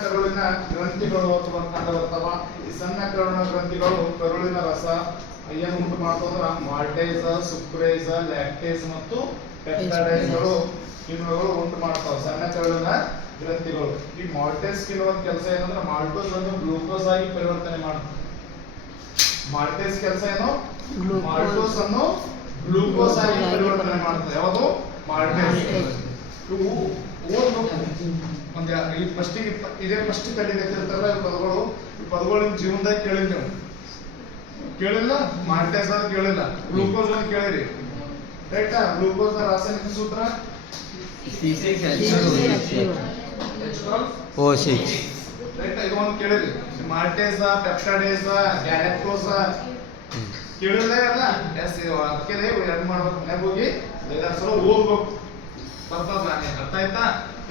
ಕರುಳಿನ ಗ್ರಂಥಿಗಳು ಅಥವಾ ಕಂಡು ಬರ್ತಾವ. ಈ ಸಣ್ಣ ಕರುಳಿನ ಗ್ರಂಥಿಗಳು ಕರುಳಿನ ರಸ ಏನು ಉಂಟು ಮಾಡ್ತಂದ್ರ ಮಾಲ್ಟೇಸ್ ಸುಕ್ರೇಸ್ ಲ್ಯಾಕ್ಟೇಸ್ ಮತ್ತು ಪೆಪ್ಟೈಡ್ಗಳು ಕಿಣ್ವಗಳು ಉಂಟು ಮಾಡ್ತಾವ ಸಣ್ಣ ಕರುಳಿನ ಗ್ರಂಥಿಗಳು. ಈ ಮಾಲ್ಟೇಸ್ ಕಿಣ್ವದ ಕೆಲಸ ಏನಂದ್ರೆ ಮಾಲ್ಟೋಸ್ ಅನ್ನು ಗ್ಲೂಕೋಸ್ ಆಗಿ ಪರಿವರ್ತನೆ ಮಾಡುತ್ತೆ. ಮಾಲ್ಟೇಸ್ ಕೆಲಸ ಏನು ಮಾಲ್ಟೋಸ್ ಅನ್ನು ಗ್ಲೂಕೋಸ್ ಆಗಿ ಪರಿವರ್ತನೆ ಮಾಡುತ್ತೆ. ಯಾವುದು ಮಾಲ್ಟೇಸ್. ಇವು ಓದು ಒಂದ್ ಈ ಫಸ್ಟಿಗೆ ಇದೇ ಫಸ್ಟ್ ಕಲಿತಿರ್ತಾರಲ್ಲ ಈ ಪದಗಳು. ಈ ಪದಗಳು ನಿಮ್ ಜೀವನದಾಗ ಕೇಳಿಲ್ಲ ನೀವು ಕೇಳಿಲ್ಲ. ಮಾಲ್ಟೇಸ್ ಅಂತ ಕೇಳಿಲ್ಲ, ಗ್ಲೂಕೋಸ್ ಅಂತ ಕೇಳಿರಿ ರೈಟಾ. ಗ್ಲೂಕೋಸ್ ರಾಸಾಯನಿಕ ಸೂತ್ರ O6 ರೈಟ್. ಇದು ಒಂದು ಕೇಳಿರಿ. ಮಾಲ್ಟೇಸ್ ಪೆಪ್ಟೈಡೇಸ್ ಗ್ಯಾಲಕ್ಟೋಸ್ ಕೇಳಿಲ್ಲ ಅಲ್ಲ. ಎಸ್ ಅದಕ್ಕೆ ಎರಡು ಮಾಡ್ಬೇಕು. ಮನೆಗೆ ಹೋಗಿ ಐದಾರು ಸಲ ಓದ್ಬೇಕು ಬರ್ತದ. ಅರ್ಥ ಆಯ್ತಾ?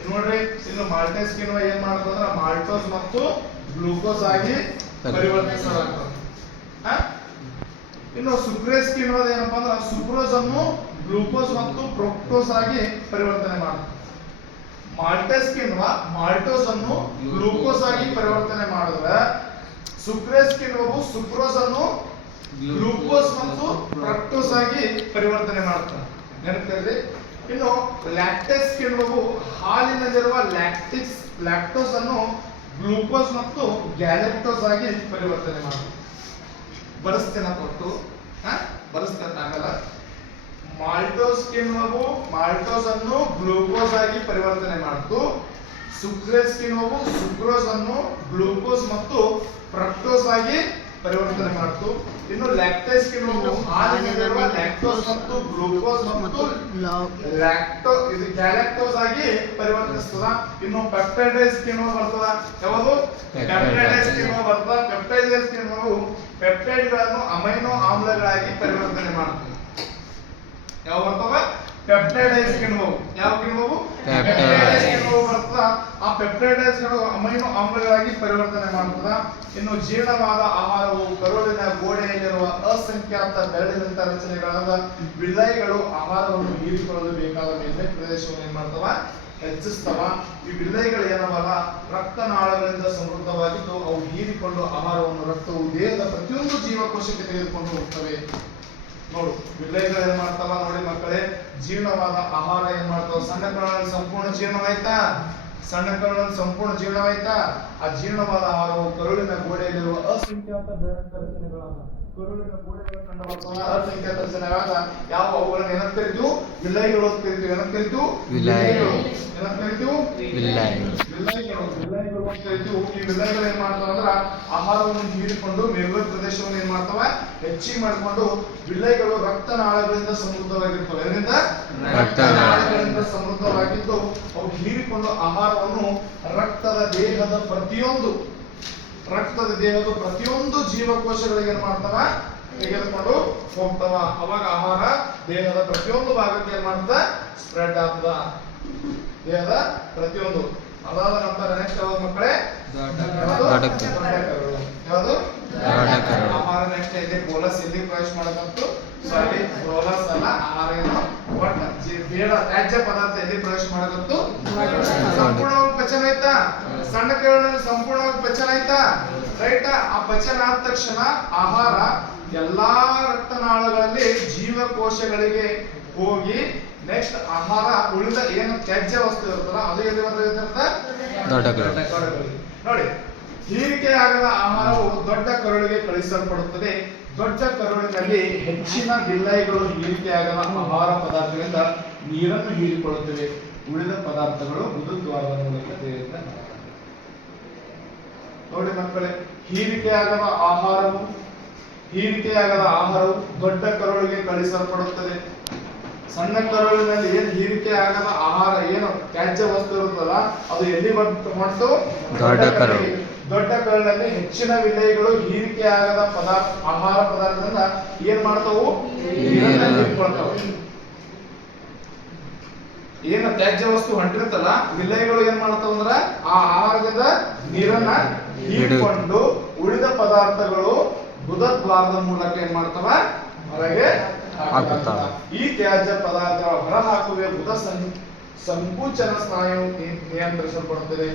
ನೋಡ್ರಿ ಇನ್ನು ಮಾಲ್ಟೇಸ್ ಕಿಣ್ವ ಏನ್ ಮಾಡ್ತಂದ್ರ ಮಾಲ್ಟೋಸ್ ಮತ್ತು ಗ್ಲೂಕೋಸ್ ಆಗಿ ಪರಿವರ್ತಿಸಲಾಗ್ತದೆ. ಇನ್ನು ಸುಕ್ರೇಸ್ ಕಿಣ್ವದ ಏನಪ್ಪಾ ಅಂದ್ರೆ ಸುಕ್ರೋಸ್ ಅನ್ನು ಗ್ಲೂಕೋಸ್ ಮತ್ತು ಫ್ರಕ್ಟೋಸ್ ಆಗಿ ಪರಿವರ್ತನೆ ಮಾಡುತ್ತೆ. ಮಾಲ್ಟೇಸ್ ಕಿಣ್ವ ಮಾಲ್ಟೋಸ್ ಅನ್ನು ಗ್ಲೂಕೋಸ್ ಆಗಿ ಪರಿವರ್ತನೆ ಮಾಡಿದ್ರೆ ಸುಕ್ರೇಸ್ ಕಿಣ್ವವು ಸುಕ್ರೋಸ್ ಅನ್ನು ಗ್ಲೂಕೋಸ್ ಮತ್ತು ಫ್ರಕ್ಟೋಸ್ ಆಗಿ ಪರಿವರ್ತನೆ ಮಾಡುತ್ತೆ. ನೆನಪಿರಲಿ. ಇನ್ನು ಲ್ಯಾಕ್ಟೇಸ್ ಕಿಣ್ವವು ಹಾಲಿನಲ್ಲಿರುವ ಲ್ಯಾಕ್ಟೋಸ್ ಅನ್ನು ಗ್ಲೂಕೋಸ್ ಮತ್ತು ಗ್ಯಾಲಕ್ಟೋಸ್ ಆಗಿ ಪರಿವರ್ತನೆ ಮಾಡುತ್ತೆ. ಬರೆಸ್ತೀನ ಕೊಟ್ಟು ಬರೆಸ್ತೇನೆ ಆಗಲ್ಲ. ಮಾಲ್ಟೋಸ್ ಕಿಣ್ವವು ಮಾಲ್ಟೋಸ್ ಅನ್ನು ಗ್ಲೂಕೋಸ್ ಆಗಿ ಪರಿವರ್ತನೆ ಮಾಡಿತು. ಸುಕ್ರೇಸ್ ಕಿಣ್ವವು ಸುಕ್ರೋಸ್ ಅನ್ನು ಗ್ಲೂಕೋಸ್ ಮತ್ತು ಫ್ರಕ್ಟೋಸ್ ಆಗಿ ಪರಿವರ್ತನೆ ಮಾಡಿತು. ಇನ್ನು ಲ್ಯಾಕ್ಟೇಸ್ ಕಿಣ್ವವು ಹಾಲಿನಲ್ಲಿರುವ ಲ್ಯಾಕ್ಟೋಸ್ ಮತ್ತು ಗ್ಲೂಕೋಸ್ ಮತ್ತು ಗ್ಯಾಲಕ್ಟೋಸ್ ಆಗಿ ಪರಿವರ್ತಿಸ್ತದ. ಇನ್ನು ಪೆಪ್ಟೈಡೇಸ್ ಕಿಣ್ವ ಬರ್ತದ. ಯಾವುದು ಪೆಪ್ಟೈಡೇಸ್ ಕಿಣ್ವ ಬರ್ತದ. ಪೆಪ್ಟೈಡೇಸ್ ಕಿಣ್ವವು ಪೆಪ್ಟೈಡ್ಗಳನ್ನು ಅಮೈನೋ ಆಮ್ಲಗಳಾಗಿ ಪರಿವರ್ತನೆ ಮಾಡುತ್ತದೆ. ಯಾವ ಬರ್ತವ ಪೆಪ್ಟೈಡೇಸ್ ಕಿಣ್ವವು. ಯಾವ ಕಿಣ್ವವು ಪೆಪ್ಟೈಡೇಸ್ ಕಿಣ್ವವು ಬರ್ತದ. ಆ ಪೆಪ್ಟೈಡೇಸ್ ಗಳು ಅಮೈನೋ ಆಮ್ಲಗಳಾಗಿ ಪರಿವರ್ತನೆ ಮಾಡುತ್ತದ. ಇನ್ನು ಜೀರ್ಣವಾದ ಆಹಾರವು ಕರುಳಿನ ಗೋಡೆಯಲ್ಲಿರುವ ಅಸಂಖ್ಯಾತ ಬೆರಳಿನಂತ ರಚನೆಗಳಾದ ವಿಲ್ಲೈಗಳು ಆಹಾರವನ್ನು ಹೀರಿಕೊಳ್ಳಲು ಬೇಕಾದ ಮೇಲ್ಮೈ ಪ್ರದೇಶವನ್ನು ಏನ್ ಮಾಡ್ತವ ಹೆಚ್ಚಿಸ್ತವ. ಈ ವಿಲ್ಲೈಗಳು ಏನವಲ್ಲ ರಕ್ತನಾಳಗಳಿಂದ ಸಮೃದ್ಧವಾಗಿದ್ದು ಅವು ಹೀರಿಕೊಂಡು ಆಹಾರವನ್ನು ರಕ್ತವು ದೇಹದ ಪ್ರತಿಯೊಂದು ಜೀವಕೋಶಕ್ಕೆ ತೆಗೆದುಕೊಂಡು ಹೋಗ್ತವೆ. ನೋಡು ವಿಲ್ಲೈಗಳು ಏನ್ ಮಾಡ್ತಾವ ನೋಡಿ ಮಕ್ಕಳೇ. ಜೀರ್ಣವಾದ ಆಹಾರ ಏನ್ ಮಾಡ್ತಾವ ಸಣ್ಣ ಕರುಳಲ್ಲಿ ಸಂಪೂರ್ಣ ಜೀರ್ಣವಾಯ್ತಾ. ಸಣ್ಣ ಕರುಳಲ್ಲಿ ಸಂಪೂರ್ಣ ಜೀರ್ಣವಾಯ್ತಾ. ಆ ಜೀರ್ಣವಾದ ಆಹಾರವು ಕರುಳಿನ ಗೋಡೆಯಲ್ಲಿರುವ ಅಸಂಖ್ಯಾತ ಬೆರಳಿನ ರಚನೆಗಳಾದ ಕರುಳಿನ ಗೋಡೆಗಳು ಕಂಡು ಬರ್ತವೆ. ಅಸಂಖ್ಯಾತ ರಚನೆಗಳಾದ ಯಾವ ಅವುಗಳನ್ನು ಏನಂತ ಕರಿತೀವಿ ವಿಲ್ಲೈಗಳು ಅಂತ ಕರಿತೀವಿ. ಏನಂತ ಕರಿತೀವಿ ವಿಲ್ಲೈಗಳು. ಏನಂತ ಕರಿತೀವಿ ವಿಲ್ಲೈಗಳು. ವಿಲ್ಲೈಗಳು ಅಂತ ಕರಿತೀವಿ. ಈ ವಿಲ್ಲೈಗಳು ಏನ್ ಮಾಡ್ತಾವ ಅಂದ್ರ ಆಹಾರವನ್ನು ಹೀರಿಕೊಂಡು ಮೇಲ್ಮೈ ಪ್ರದೇಶವನ್ನು ಏನ್ ಮಾಡ್ತಾವ ಹೆಚ್ಚಿಗೆ ಮಾಡಿಕೊಂಡು ವಿಲ್ಲೈಗಳು ರಕ್ತನಾಳಗಳಿಂದ ಸಮೃದ್ಧವಾಗಿರ್ತವೆ. ಇದರಿಂದ ರಕ್ತನಾಳಗಳಿಂದ ಸಮೃದ್ಧವಾಗಿದ್ದು ಅವು ಹೀರಿಕೊಂಡು ಆಹಾರವನ್ನು ರಕ್ತದ ದೇಹದ ಪ್ರತಿಯೊಂದು ಜೀವಕೋಶಗಳಿಗೆ ಏನ್ ಮಾಡ್ತಾವ ತೆಗೆದುಕೊಂಡು ಹೋಗ್ತಾವ. ಅವಾಗ ಆಹಾರ ದೇಹದ ಪ್ರತಿಯೊಂದು ಭಾಗಕ್ಕೆ ಏನ್ ಮಾಡ್ತದ ಸ್ಪ್ರೆಡ್ ಆಗ್ತದ. ದೇಹದ ಪ್ರತಿಯೊಂದು. ಅದಾದ ನಂತರ ನೆಕ್ಸ್ಟ್ ಯಾವ್ದು ಮಕ್ಕಳೇ ಯಾವುದು ಆಹಾರ. ನೆಕ್ಸ್ಟ್ ಇಲ್ಲಿ ಬೋಲಸ್ ಎಲ್ಲಿ ಪ್ರವೇಶ ಮಾಡದಂತೂ ಸಾರಿ ಬೋಲಸ್ ಅಲ್ಲ. ಆಹಾರ ಏನು ಒಟ್ಟ ಬೇಡ ತ್ಯಾಜ್ಯ ಪದಾರ್ಥ ಎಲ್ಲಿ ಪ್ರವೇಶ ಮಾಡದಂತೂ ಸಂಪೂರ್ಣವಾಗಿ ಪಚನ ಆಯ್ತಾ. ಸಣ್ಣ ಕರುಳಿನಲ್ಲಿ ಸಂಪೂರ್ಣವಾಗಿ ಪಚನ ಆಯ್ತಾ ರೈಟ್. ಆ ಪಚನ ಆದ ತಕ್ಷಣ ಆಹಾರ ಎಲ್ಲಾ ರಕ್ತನಾಳಗಳಲ್ಲಿ ಜೀವಕೋಶಗಳಿಗೆ ಹೋಗಿ ನೆಕ್ಸ್ಟ್ ಆಹಾರ ಉಳಿದ ಏನು ತ್ಯಾಜ್ಯ ವಸ್ತು ಇರುತ್ತಲ್ಲ ಅದು ಎಲ್ಲಿ ಬರ್ತದೆ ನೋಡಿ. ಹೀರಿಕೆಯಾಗದ ಆಹಾರವು ದೊಡ್ಡ ಕರುಳಿಗೆ ಕಳುಹಿಸಲ್ಪಡುತ್ತದೆ. ದೊಡ್ಡ ಕರುಳಿನಲ್ಲಿ ಹೆಚ್ಚಿನ ವಿಲ್ಲೈಗಳು ಹೀರಿಕೆಯಾಗದ ಆಹಾರ ಪದಾರ್ಥಗಳಿಂದ ನೀರನ್ನು ಹೀರಿಕೊಳ್ಳುತ್ತವೆ. ಉಳಿದ ಪದಾರ್ಥಗಳು ಮೃದುತ್ವದ ಮೂಲಕ ದೇಹದಿಂದ ನೋಡಿ ಮಕ್ಕಳೇ. ಹೀರಿಕೆಯಾಗದ ಆಹಾರವು ದೊಡ್ಡ ಕರುಳಿಗೆ ಕಳುಹಿಸಲ್ಪಡುತ್ತದೆ. ಸಣ್ಣ ಕರುಳಿನಲ್ಲಿ ಏನ್ ಹೀರಿಕೆ ಆಗದ ಆಹಾರ ಏನು ತ್ಯಾಜ್ಯ ವಸ್ತು ಇರುತ್ತಲ್ಲ ಅದು ಎಲ್ಲಿ ಹೊಂಟು ದೊಡ್ಡ ಕರು. ದೊಡ್ಡ ಕರುಳಿನಲ್ಲಿ ಹೆಚ್ಚಿನ ವಿಲೇಯಗಳು ಹೀರಿಕೆ ಆಗದ ಆಹಾರ ಪದಾರ್ಥದಿಂದ ಏನ್ ಮಾಡ್ತಾವು ನೀರನ್ನ ಹೀರ್ಕೊಳ್ತಾವ. ಏನು ತ್ಯಾಜ್ಯ ವಸ್ತು ಹೊಂಟಿರುತ್ತಲ್ಲ ವಿಲೇಯಗಳು ಏನ್ ಮಾಡ್ತಾವ ಅಂದ್ರ ಆ ಆಹಾರದಿಂದ ನೀರನ್ನ ಹೀರಿಕೊಂಡು ಉಳಿದ ಪದಾರ್ಥಗಳು ಗುದದ್ವಾರದ ಮೂಲಕ ಏನ್ ಮಾಡ್ತಾವ ಹೊರಗೆ ಹಾಕುತ್ತಾವ. ಈ ತ್ಯಾಜ್ಯ ಪದಾರ್ಥಗಳ ಹೊರಹಾಕುವ ಗುದ ಸಂಕುಚನ ಸ್ನಾಯು ನಿಯಂತ್ರಿಸಲ್ಪಡುತ್ತದೆ.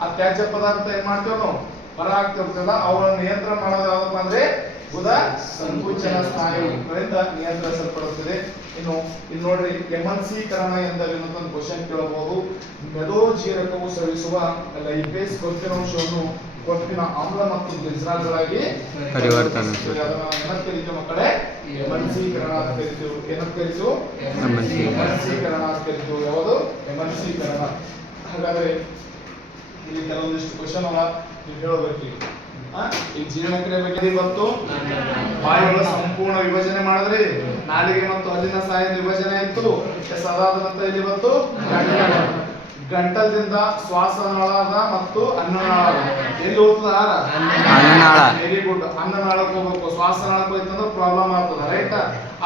ಆ ತ್ಯಾಜ್ಯ ಪದಾರ್ಥ ಏನ್ ಮಾಡ್ತೇವೆ ನಾವು ಹೊರ ಹಾಕ್ತಿರ್ತಲ್ಲ ಅವುಗಳನ್ನು ನಿಯಂತ್ರಣ ಮಾಡೋದು ಯಾವ್ದಪ್ಪ ಅಂದ್ರೆ ಗುದ ಸಂಕುಚನ ಸ್ನಾಯುಗಳಿಂದ ನಿಯಂತ್ರಿಸಲ್ಪಡುತ್ತದೆ. ಇಲ್ಲಿ ನೋಡ್ರಿ ಎಮನ್ಸೀಕರಣ ಎಂದರೇನು ಕ್ವಶನ್ ಕೇಳಬಹುದು. ಮೆದೋಜೀರಕವು ಸ್ರವಿಸುವ ಲೈಪೇಸ್ ಕೊಬ್ಬಿನಾಂಶವನ್ನು ಕೊಬ್ಬಿನ ಆಮ್ಲ ಮತ್ತು ಗ್ಲಿಸರಾಲ್ಗಳಾಗಿ ಪರಿವರ್ತನೆ ಏನಂತ ಕರಿತೀವಿ ಮಕ್ಕಳೇ? ಎಮನ್ಸೀಕರಣ ಅಂತ ಕರಿತೀವಿ. ಏನಂತ ಕರಿತೀವಿ? ಎಮನ್ಸೀಕರಣ ಅಂತ ಕರಿತೀವಿ. ಯಾವುದು ಎಮನ್ಸೀಕರಣ? ಹಾಗಾದ್ರೆ ಇಲ್ಲಿ ಕೆಲವೊಂದಿಷ್ಟು ಕ್ವಶನ್ ಅವ ನೀವು ಹೇಳಬೇಕು. ಈ ಜೀರ್ಣಕ್ರಿಯೆ ಬಗ್ಗೆ ಇವತ್ತು ಬಾಯಿಗಳ ಸಂಪೂರ್ಣ ವಿಭಜನೆ ಮಾಡಿದ್ರಿ. ನಾಲಿಗೆ ಮತ್ತು ಹಲ್ಲಿನ ಸಹಾಯದ ವಿಭಜನೆ ಇತ್ತು. ಅದಾದ ನಂತರ ಇಲ್ಲಿ ಇವತ್ತು ಗಂಟಲದಿಂದ ಶ್ವಾಸನಾಳದ ಮತ್ತು ಅನ್ನನಾಳ ಎಲ್ಲಿ ಹೋಗ್ತದ ಆಹಾರ? ಅನ್ನನಾಳ. Very good. ಅನ್ನನಾಳಕ್ಕೆ ಹೋಗ್ಬೇಕು. ಶ್ವಾಸನಾಳಕ್ಕೆ ಹೋಯ್ತಂದ್ರೆ ಪ್ರಾಬ್ಲಮ್ ಆಗ್ತದ, ರೈಟ್?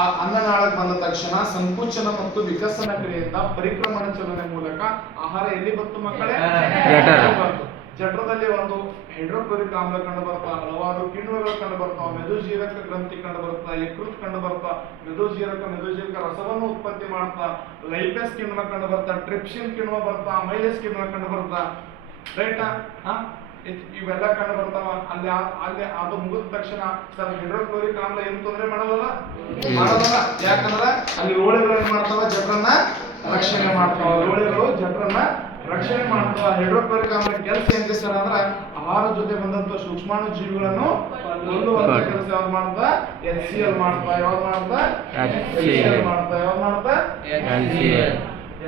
ಆ ಅನ್ನನಾಳಕ್ಕೆ ಬಂದ ತಕ್ಷಣ ಸಂಕುಚನ ಮತ್ತು ವಿಕಸನ ಕ್ರಿಯೆಯಿಂದ ಪರಿಕ್ರಮಣ ಚಲನೆ ಮೂಲಕ ಆಹಾರ ಎಲ್ಲಿ ಬಂತು ಮಕ್ಕಳೇ? ಬಂತು. ಜಠರದಲ್ಲಿ ಒಂದು ಹೈಡ್ರೋಕ್ಲೋರಿಕ್ ಆಮ್ಲ ಕಂಡು ಬರ್ತಾ, ಹಲವಾರು ಕಿಣ್ವಗಳು ಕಂಡು ಬರ್ತಾವ, ಮೆದುಜೀರಕ ಗ್ರಂಥಿ ಕಂಡು ಬರ್ತಾ, ಯಕೃತ್ ಕಂಡು ಬರ್ತಾ, ಮೆದುಜೀರಕ ರಸವನ್ನು ಉತ್ಪತ್ತಿ ಮಾಡ್ತಾ, ಲೈಪೇಸ್ ಕಿಣ್ವ ಕಂಡು ಬರ್ತಾ, ಟ್ರಿಪ್ಸಿನ್ ಕಿಣ್ವ ಬರ್ತಾ, ಮೈಲೇಸ್ ಕಿಣ್ವ ಕಂಡು ಬರ್ತಾ, ರೈಟ್? ಇವೆಲ್ಲ ಕಂಡು ಬರ್ತಾವ. ಅಲ್ಲಿ ಅದು ಮುಗಿದ ತಕ್ಷಣ ಸರ್ ಹೈಡ್ರೋಕ್ಲೋರಿಕ್ ಆಮ್ಲ ಏನು ತೊಂದರೆ ಮಾಡೋದಲ್ಲ. ಯಾಕಂದ್ರ ಅಲ್ಲಿ ಲೋಳೆಗಳು ಏನ್ ಮಾಡ್ತಾವ? ಜಠರನ್ನ ರಕ್ಷಣೆ ಮಾಡ್ತಾವ. ಲೋಳೆಗಳು ಜಠರನ್ನ ರಕ್ಷಣೆ ಮಾಡ್ತಾವ. ಹೈಡ್ರೋಕ್ಲೋರಿಕ್ ಆಮ್ಲ ಕೆಲಸ ಏನ್ ಸರ್ ಅಂದ್ರ ಆಹಾರ ಜೊತೆ ಬಂದಂತ ಸೂಕ್ಷ್ಮಾಣು ಜೀವಿಗಳನ್ನು ಕೊಲ್ಲುವಂತ ಕೆಲಸ ಯಾವ್ದು ಮಾಡ್ತಾ? HCl ಮಾಡ್ತಾ. ಯಾವ್ದು ಮಾಡ್ತಾ? HCl ಮಾಡ್ತಾ. ಯಾವ್ದು ಮಾಡ್ತಾ?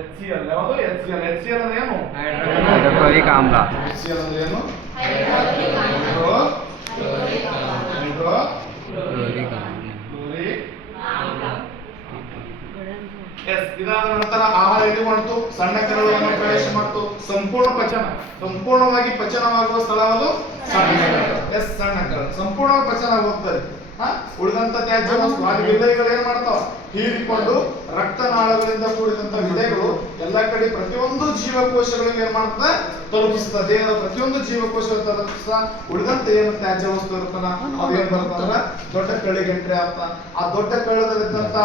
HCl. ಯಾವುದು? HCl. HCl ಅಂದ್ರೆ ಏನು? ಹೈಡ್ರೋಕ್ಲೋರಿಕ್ ಆಮ್ಲ. HCl ಅಂದ್ರೆ ಏನು? ಇದಾದ ನಂತರ ಆಹಾರ ಎಲ್ಲಿ ಮಾಡ್ತು? ಸಣ್ಣ ಕರುಳನ್ನು ಪ್ರವೇಶ ಮಾಡ್ತು. ಸಂಪೂರ್ಣವಾಗಿ ಪಚನವಾಗುವ ಸ್ಥಳ ಅದು ಸಣ್ಣ ಕರಳು. ಸಣ್ಣ ಕರಳು ಸಂಪೂರ್ಣವಾಗಿ ಪಚನ ಹೋಗ್ತದೆ. ಉಳಿದಂತ ತ್ಯಾಜ್ಯ ವಸ್ತು ಅಲ್ಲಿ ವಿಲೇಯಗಳು ಏನ್ ಮಾಡ್ತಾವ? ಹೀರಿಕೊಂಡು ರಕ್ತನಾಳಗಳಿಂದ ಕೂಡಿದಂತ ವಿಲೇಯಗಳು ಎಲ್ಲ ಕಡೆ ಪ್ರತಿಯೊಂದು ಜೀವಕೋಶಗಳಿಗೆ ಏನ್ ಮಾಡ್ತದೆ? ತಲುಪಿಸ್ತದೆ. ದೇಹದ ಪ್ರತಿಯೊಂದು ಜೀವಕೋಶಗಳು ತಲುಪಿಸ್ತಾ ಉಳಿದಂತ ಏನು ತ್ಯಾಜ್ಯ ವಸ್ತು ಇರುತ್ತಲ್ಲ ಅದು ಏನ್ ಬರ್ತಂದ್ರ ದೊಡ್ಡ ಕಳ್ಳಿಗೆ ಎಂಟ್ರಿ ಆಗ್ತಾ. ಆ ದೊಡ್ಡ ಕಳ್ಳದಲ್ಲಿದ್ದಂತ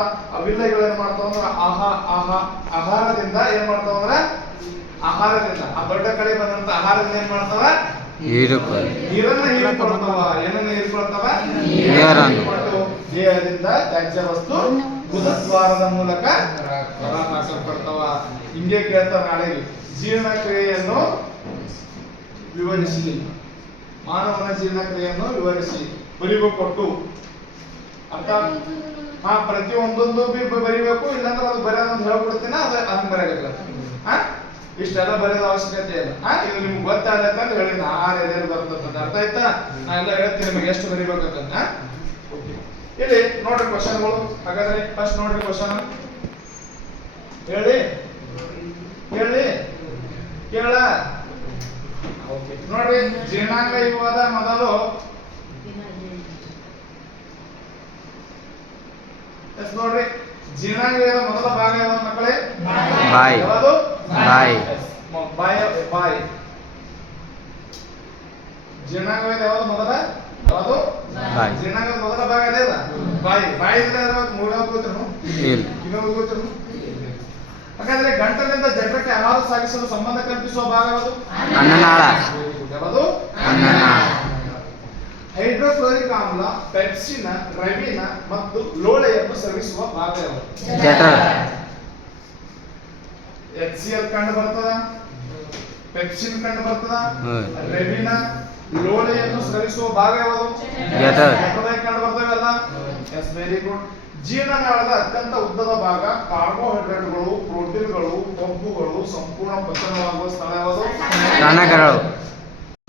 ವಿಲೇಯಗಳು ಏನ್ ಮಾಡ್ತಾವ ಅಂದ್ರ ಆಹಾರದಿಂದ ಏನ್ ಮಾಡ್ತಾವ ಅಂದ್ರ ಆಹಾರದಿಂದ ಆ ದೊಡ್ಡ ಕಳೆ ಬಂದಂತ ಆಹಾರದಿಂದ ಏನ್ ಮಾಡ್ತಾವ? ನೀರನ್ನ ಹೀರಿಕೊಳ್ತಾವ. ಏನನ್ನ ಹೀರಿಕೊಳ್ತಾವ? ಹೀರಿಕೊಂಡು ದೇಹದಿಂದ ತ್ಯಾಜ್ಯ ವಸ್ತು ಗುದದ್ವಾರದ ಮೂಲಕ ಹೊರಹಾಕಲ್ಪಡ್ತಾವ. ಹಿಂಗೆ ಕೇಳ್ತಾರ ನಾಳೆಗೆ ಜೀರ್ಣಕ್ರಿಯೆಯನ್ನು ವಿವರಿಸಿ. ಮಾನವನ ಜೀರ್ಣಕ್ರಿಯೆಯನ್ನು ವಿವರಿಸಿ ಬರಿಬೇಕು. ಅರ್ಥ? ಪ್ರತಿಯೊಂದೊಂದು ಬರಿಬೇಕು. ಇಲ್ಲಾಂದ್ರೆ ಅದು ಬರೆಯೋದೊಂದು ಹೇಳ್ಕೊಡ್ತೀನಿ, ಅದು ಹಂಗ್ ಬರೆಯಲ್ಲ. ಇಷ್ಟೆಲ್ಲ ಬರೆಯೋದ ಅವಶ್ಯಕತೆ ಇಲ್ಲ. ಇದು ನಿಮ್ಗೆ ಗೊತ್ತಾಗತ್ತೆ ಅಂತ ಹೇಳಿ ಆಹಾರ ಎಲ್ಲಿ ಬರ್ತಂತ ಅರ್ಥ ಆಯ್ತಾ? ನಾ ಎಲ್ಲ ಹೇಳ್ತೀನಿ ನಿಮಗೆ ಎಷ್ಟು ಬರಿಬೇಕಂತ. ಇಲ್ಲಿ ನೋಡ್ರಿ ಕ್ವಶನ್ಗಳು. ಹಾಗಾದ್ರೆ ಫಸ್ಟ್ ನೋಡ್ರಿ ಕ್ವಶನ್ ಹೇಳಿ ಕೇಳ. ನೋಡ್ರಿ ಜೀರ್ಣಾಂಗ ಯುಗದ ಮೊದಲು ನೋಡ್ರಿ ಜೀರ್ಣಾಂಗದ ಮೊದಲ ಭಾಗ ಯಾವುದು ಮಕ್ಕಳೇ? ಬಾಯಿ. ಯಾವುದು? ಬಾಯಿ. ಜೀರ್ಣಾಂಗದ ಯಾವುದು ಮೊದಲ? ಯಾವುದು? ಜೀರ್ಣಾಂಗದ ಮೊದಲ ಭಾಗ ಅದೇ ಅಲ್ಲ ಬಾಯಿ. ಹಾಗಾದ್ರೆ ಗಂಟಲಿಂದ ಜಠರಕ್ಕೆ ಆಹಾರ ಸಾಗಿಸಲು ಸಂಬಂಧ ಕಲ್ಪಿಸುವ ಭಾಗ ಯಾವುದು? ಅನ್ನನಾಳ. ಯಾವುದು? ಅನ್ನನಾಳ. ಹೈಡ್ರೋಕ್ಲೋರಿಕ್ ಆಮ್ಲ, ಪೆಪ್ಸಿನ್, ರವಿನ ಮತ್ತು ಲೋಳೆಯನ್ನು ಸ್ರವಿಸುವ ಭಾಗ ಯಾವುದು? ಜಠರ. HCl ಕಂಡು ಬರ್ತದ, ಪೆಪ್ಸಿನ್ ಕಂಡು ಬರ್ತದ, ರವಿನ ಲೋಳೆಯನ್ನು ಸ್ರವಿಸುವ ಭಾಗ ಯಾವುದು? ಜಠರದಲ್ಲಿ ಕಂಡು ಬರ್ತವೆಲ್ಲ. Yes, very good. ಜೀರ್ಣನಾಳದ ಅತ್ಯಂತ ಉದ್ದದ ಭಾಗ ಕಾರ್ಬೋಹೈಡ್ರೇಟ್ಗಳು, ಪ್ರೋಟೀನ್ಗಳು, ಕೊಬ್ಬುಗಳು ಸಂಪೂರ್ಣ ಪಚನವಾಗುವ ಸ್ಥಳ ಯಾವುದು? ಸಣ್ಣ ಕರಳು.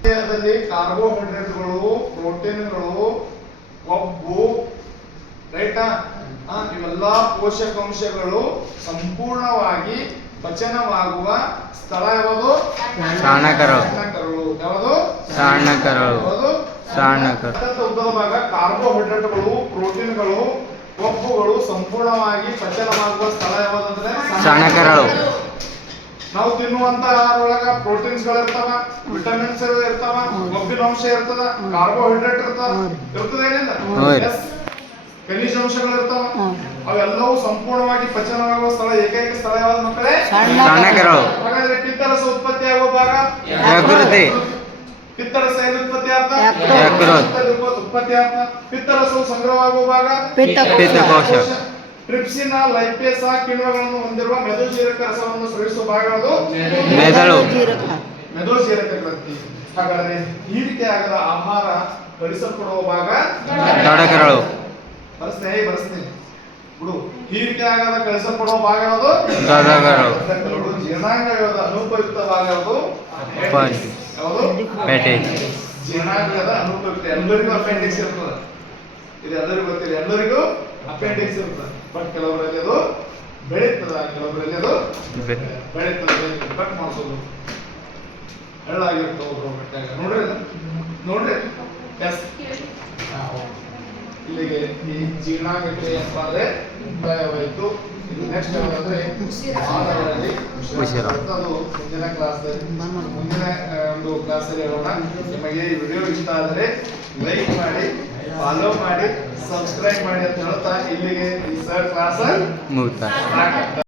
ದೇಹದಲ್ಲಿ ಕಾರ್ಬೋಹೈಡ್ರೇಟ್ಗಳು, ಪ್ರೋಟೀನ್ಗಳು, ಕೊಬ್ಬು, ರೈಟ್ ಇವೆಲ್ಲ ಪೋಷಕಾಂಶಗಳು ಸಂಪೂರ್ಣವಾಗಿ ಪಚನವಾಗುವ ಸ್ಥಳ ಯಾವುದು? ಸಣ್ಣ-ಕರಳು. ಸಣ್ಣ-ಕರಳು. ಯಾವುದು? ಸಣ್ಣ-ಕರಳು. ಯಾವುದು? ಸಣ್ಣ-ಕರಳು. ರಕ್ತದ ಉದ್ದದ ಭಾಗ ಕಾರ್ಬೋಹೈಡ್ರೇಟ್ಗಳು, ಪ್ರೋಟೀನ್ಗಳು, ಕೊಬ್ಬುಗಳು ಸಂಪೂರ್ಣವಾಗಿ ಪಚನವಾಗುವ ಸ್ಥಳ ಯಾವ್ದಂದ್ರೆ ಸಣ್ಣ-ಕರಳು. ನಾವು ತಿನ್ನುವಂತ ಆಹಾರದೊಳಗ ಪ್ರೋಟೀನ್ಸ್ ಗಳು ಇರ್ತಾವ, ವಿಟಮಿನ್ಸ್ ಇರ್ತಾವ, ಕೊಬ್ಬಿನ ಅಂಶ ಇರ್ತದ, ಕಾರ್ಬೋಹೈಡ್ರೇಟ್ ಇರ್ತದ, ಇರ್ತದೇನಿಲ್ಲ? ಹೌದು. ಖನಿಜಾಂಶಗಳು ಇರ್ತಾವ. ಅವೆಲ್ಲವೂ ಸಂಪೂರ್ಣವಾಗಿ ಪಚನವಾಗುವ ಸ್ಥಳ ಏಕೈಕ ಸ್ಥಳ ಯಾವ್ದು ಮಕ್ಕಳೇ? ಸಣ್ಣ-ಕರಳು. ಹಾಗಾದ್ರೆ ಪಿತ್ತರಸ ಉತ್ಪತ್ತಿ ಆಗುವ ಭಾಗ ಯಕೃತಿ. ಪಿತ್ತರಸ ಏನು ಉತ್ಪತ್ತಿ ಆಗ್ತಾ? ಯಕೃತ್. ಉತ್ಪತ್ತಿ ಆಗ್ತಾ. ಪಿತ್ತರಸವು ಸಂಗ್ರಹವಾಗುವ ಭಾಗ ಪಿತ್ತಕೋಶ. ಟ್ರಿಪ್ಸಿನ, ಲೈಪೇಸ ಕಿಣ್ವಗಳನ್ನು ಹೊಂದಿರುವ ಮೆದುಜೀರಕ ರಸವನ್ನು ಸ್ರವಿಸುವ ಭಾಗ ಯಾವುದು? ಮೆದುಳು. ಮೆದುಜೀರಕ ಗ್ರಂಥಿ. ಹಾಗಾದ್ರೆ ಹೀರಿಕೆಯಾಗದ ಆಹಾರ ಕಳಿಸಲ್ಪಡುವ ಭಾಗ ದೊಡ್ಡಕರಳು. ಬರ್ಸ್ತೀನಿ ಬಿಡು. ಹೀರಿಕೆಯಾಗದ ಕಳಿಸಲ್ಪಡುವ ಭಾಗ ಯಾವುದು? ದೊಡ್ಡಕರಳು. ಜೀರ್ಣಾಂಗದ ಅನುಪಯುಕ್ತ ಭಾಗ ಯಾವುದು? ಯಾವುದು? ಪೆಟಿಸ್. ಜೀರ್ಣಾಂಗದ ಅನುಪಯುಕ್ತ. ಎಲ್ಲರಿಗೂ ಅಪೆಂಡಿಕ್ಸ್ ಇರ್ತದೆ, ಇದು ಎಲ್ಲರಿಗೂ ಗೊತ್ತಿದೆ. ಎಲ್ಲರಿಗೂ ಅಪೆಂಡಿಕ್ಸ್ ಇರ್ತದೆ. ಬಟ್ ಕೆಲವರಲ್ಲಿ ಅದು ಬೆಳೀತದ, ಕೆಲವರಲ್ಲಿ ಅದು ಬೆಳೀತದೆ. ಕಟ್ ಮಾಡಿಸೋದು ಎಳ್ಳಾಗಿರ್ತವೆ ಒಬ್ರು ಬೆಟ್ಟಾಗ. ನೋಡ್ರಿ ನೋಡ್ರಿ. ಎಸ್, ಇಲ್ಲಿಗೆ ಈ ಜೀರ್ಣಾಂಗಕ್ಕೆ ಏನಪ್ಪಾ ಅಂದ್ರೆ ಮುಕ್ತಾಯವಾಯಿತು. ಇದು ನೆಕ್ಸ್ಟ್ ಯಾವ್ದಂದ್ರೆ ಆಹಾರಗಳಲ್ಲಿ ಅದು ಮುಂದಿನ ಕ್ಲಾಸಲ್ಲಿ, ಮುಂದಿನ ಒಂದು ಕ್ಲಾಸಲ್ಲಿ ಹೇಳೋಣ. ನಿಮಗೆ ಈ ವಿಡಿಯೋ ಇಷ್ಟ ಆದರೆ ಲೈಕ್ ಮಾಡಿ, ಫಾಲೋ ಮಾಡಿ, ಸಬ್ಸ್ಕ್ರೈಬ್ ಮಾಡಿ ಅಂತ ಹೇಳ್ತಾ ಇಲ್ಲಿಗೆ ಈ ಸರ್ ಕ್ಲಾಸ್ ಮುಕ್ತಾಯ.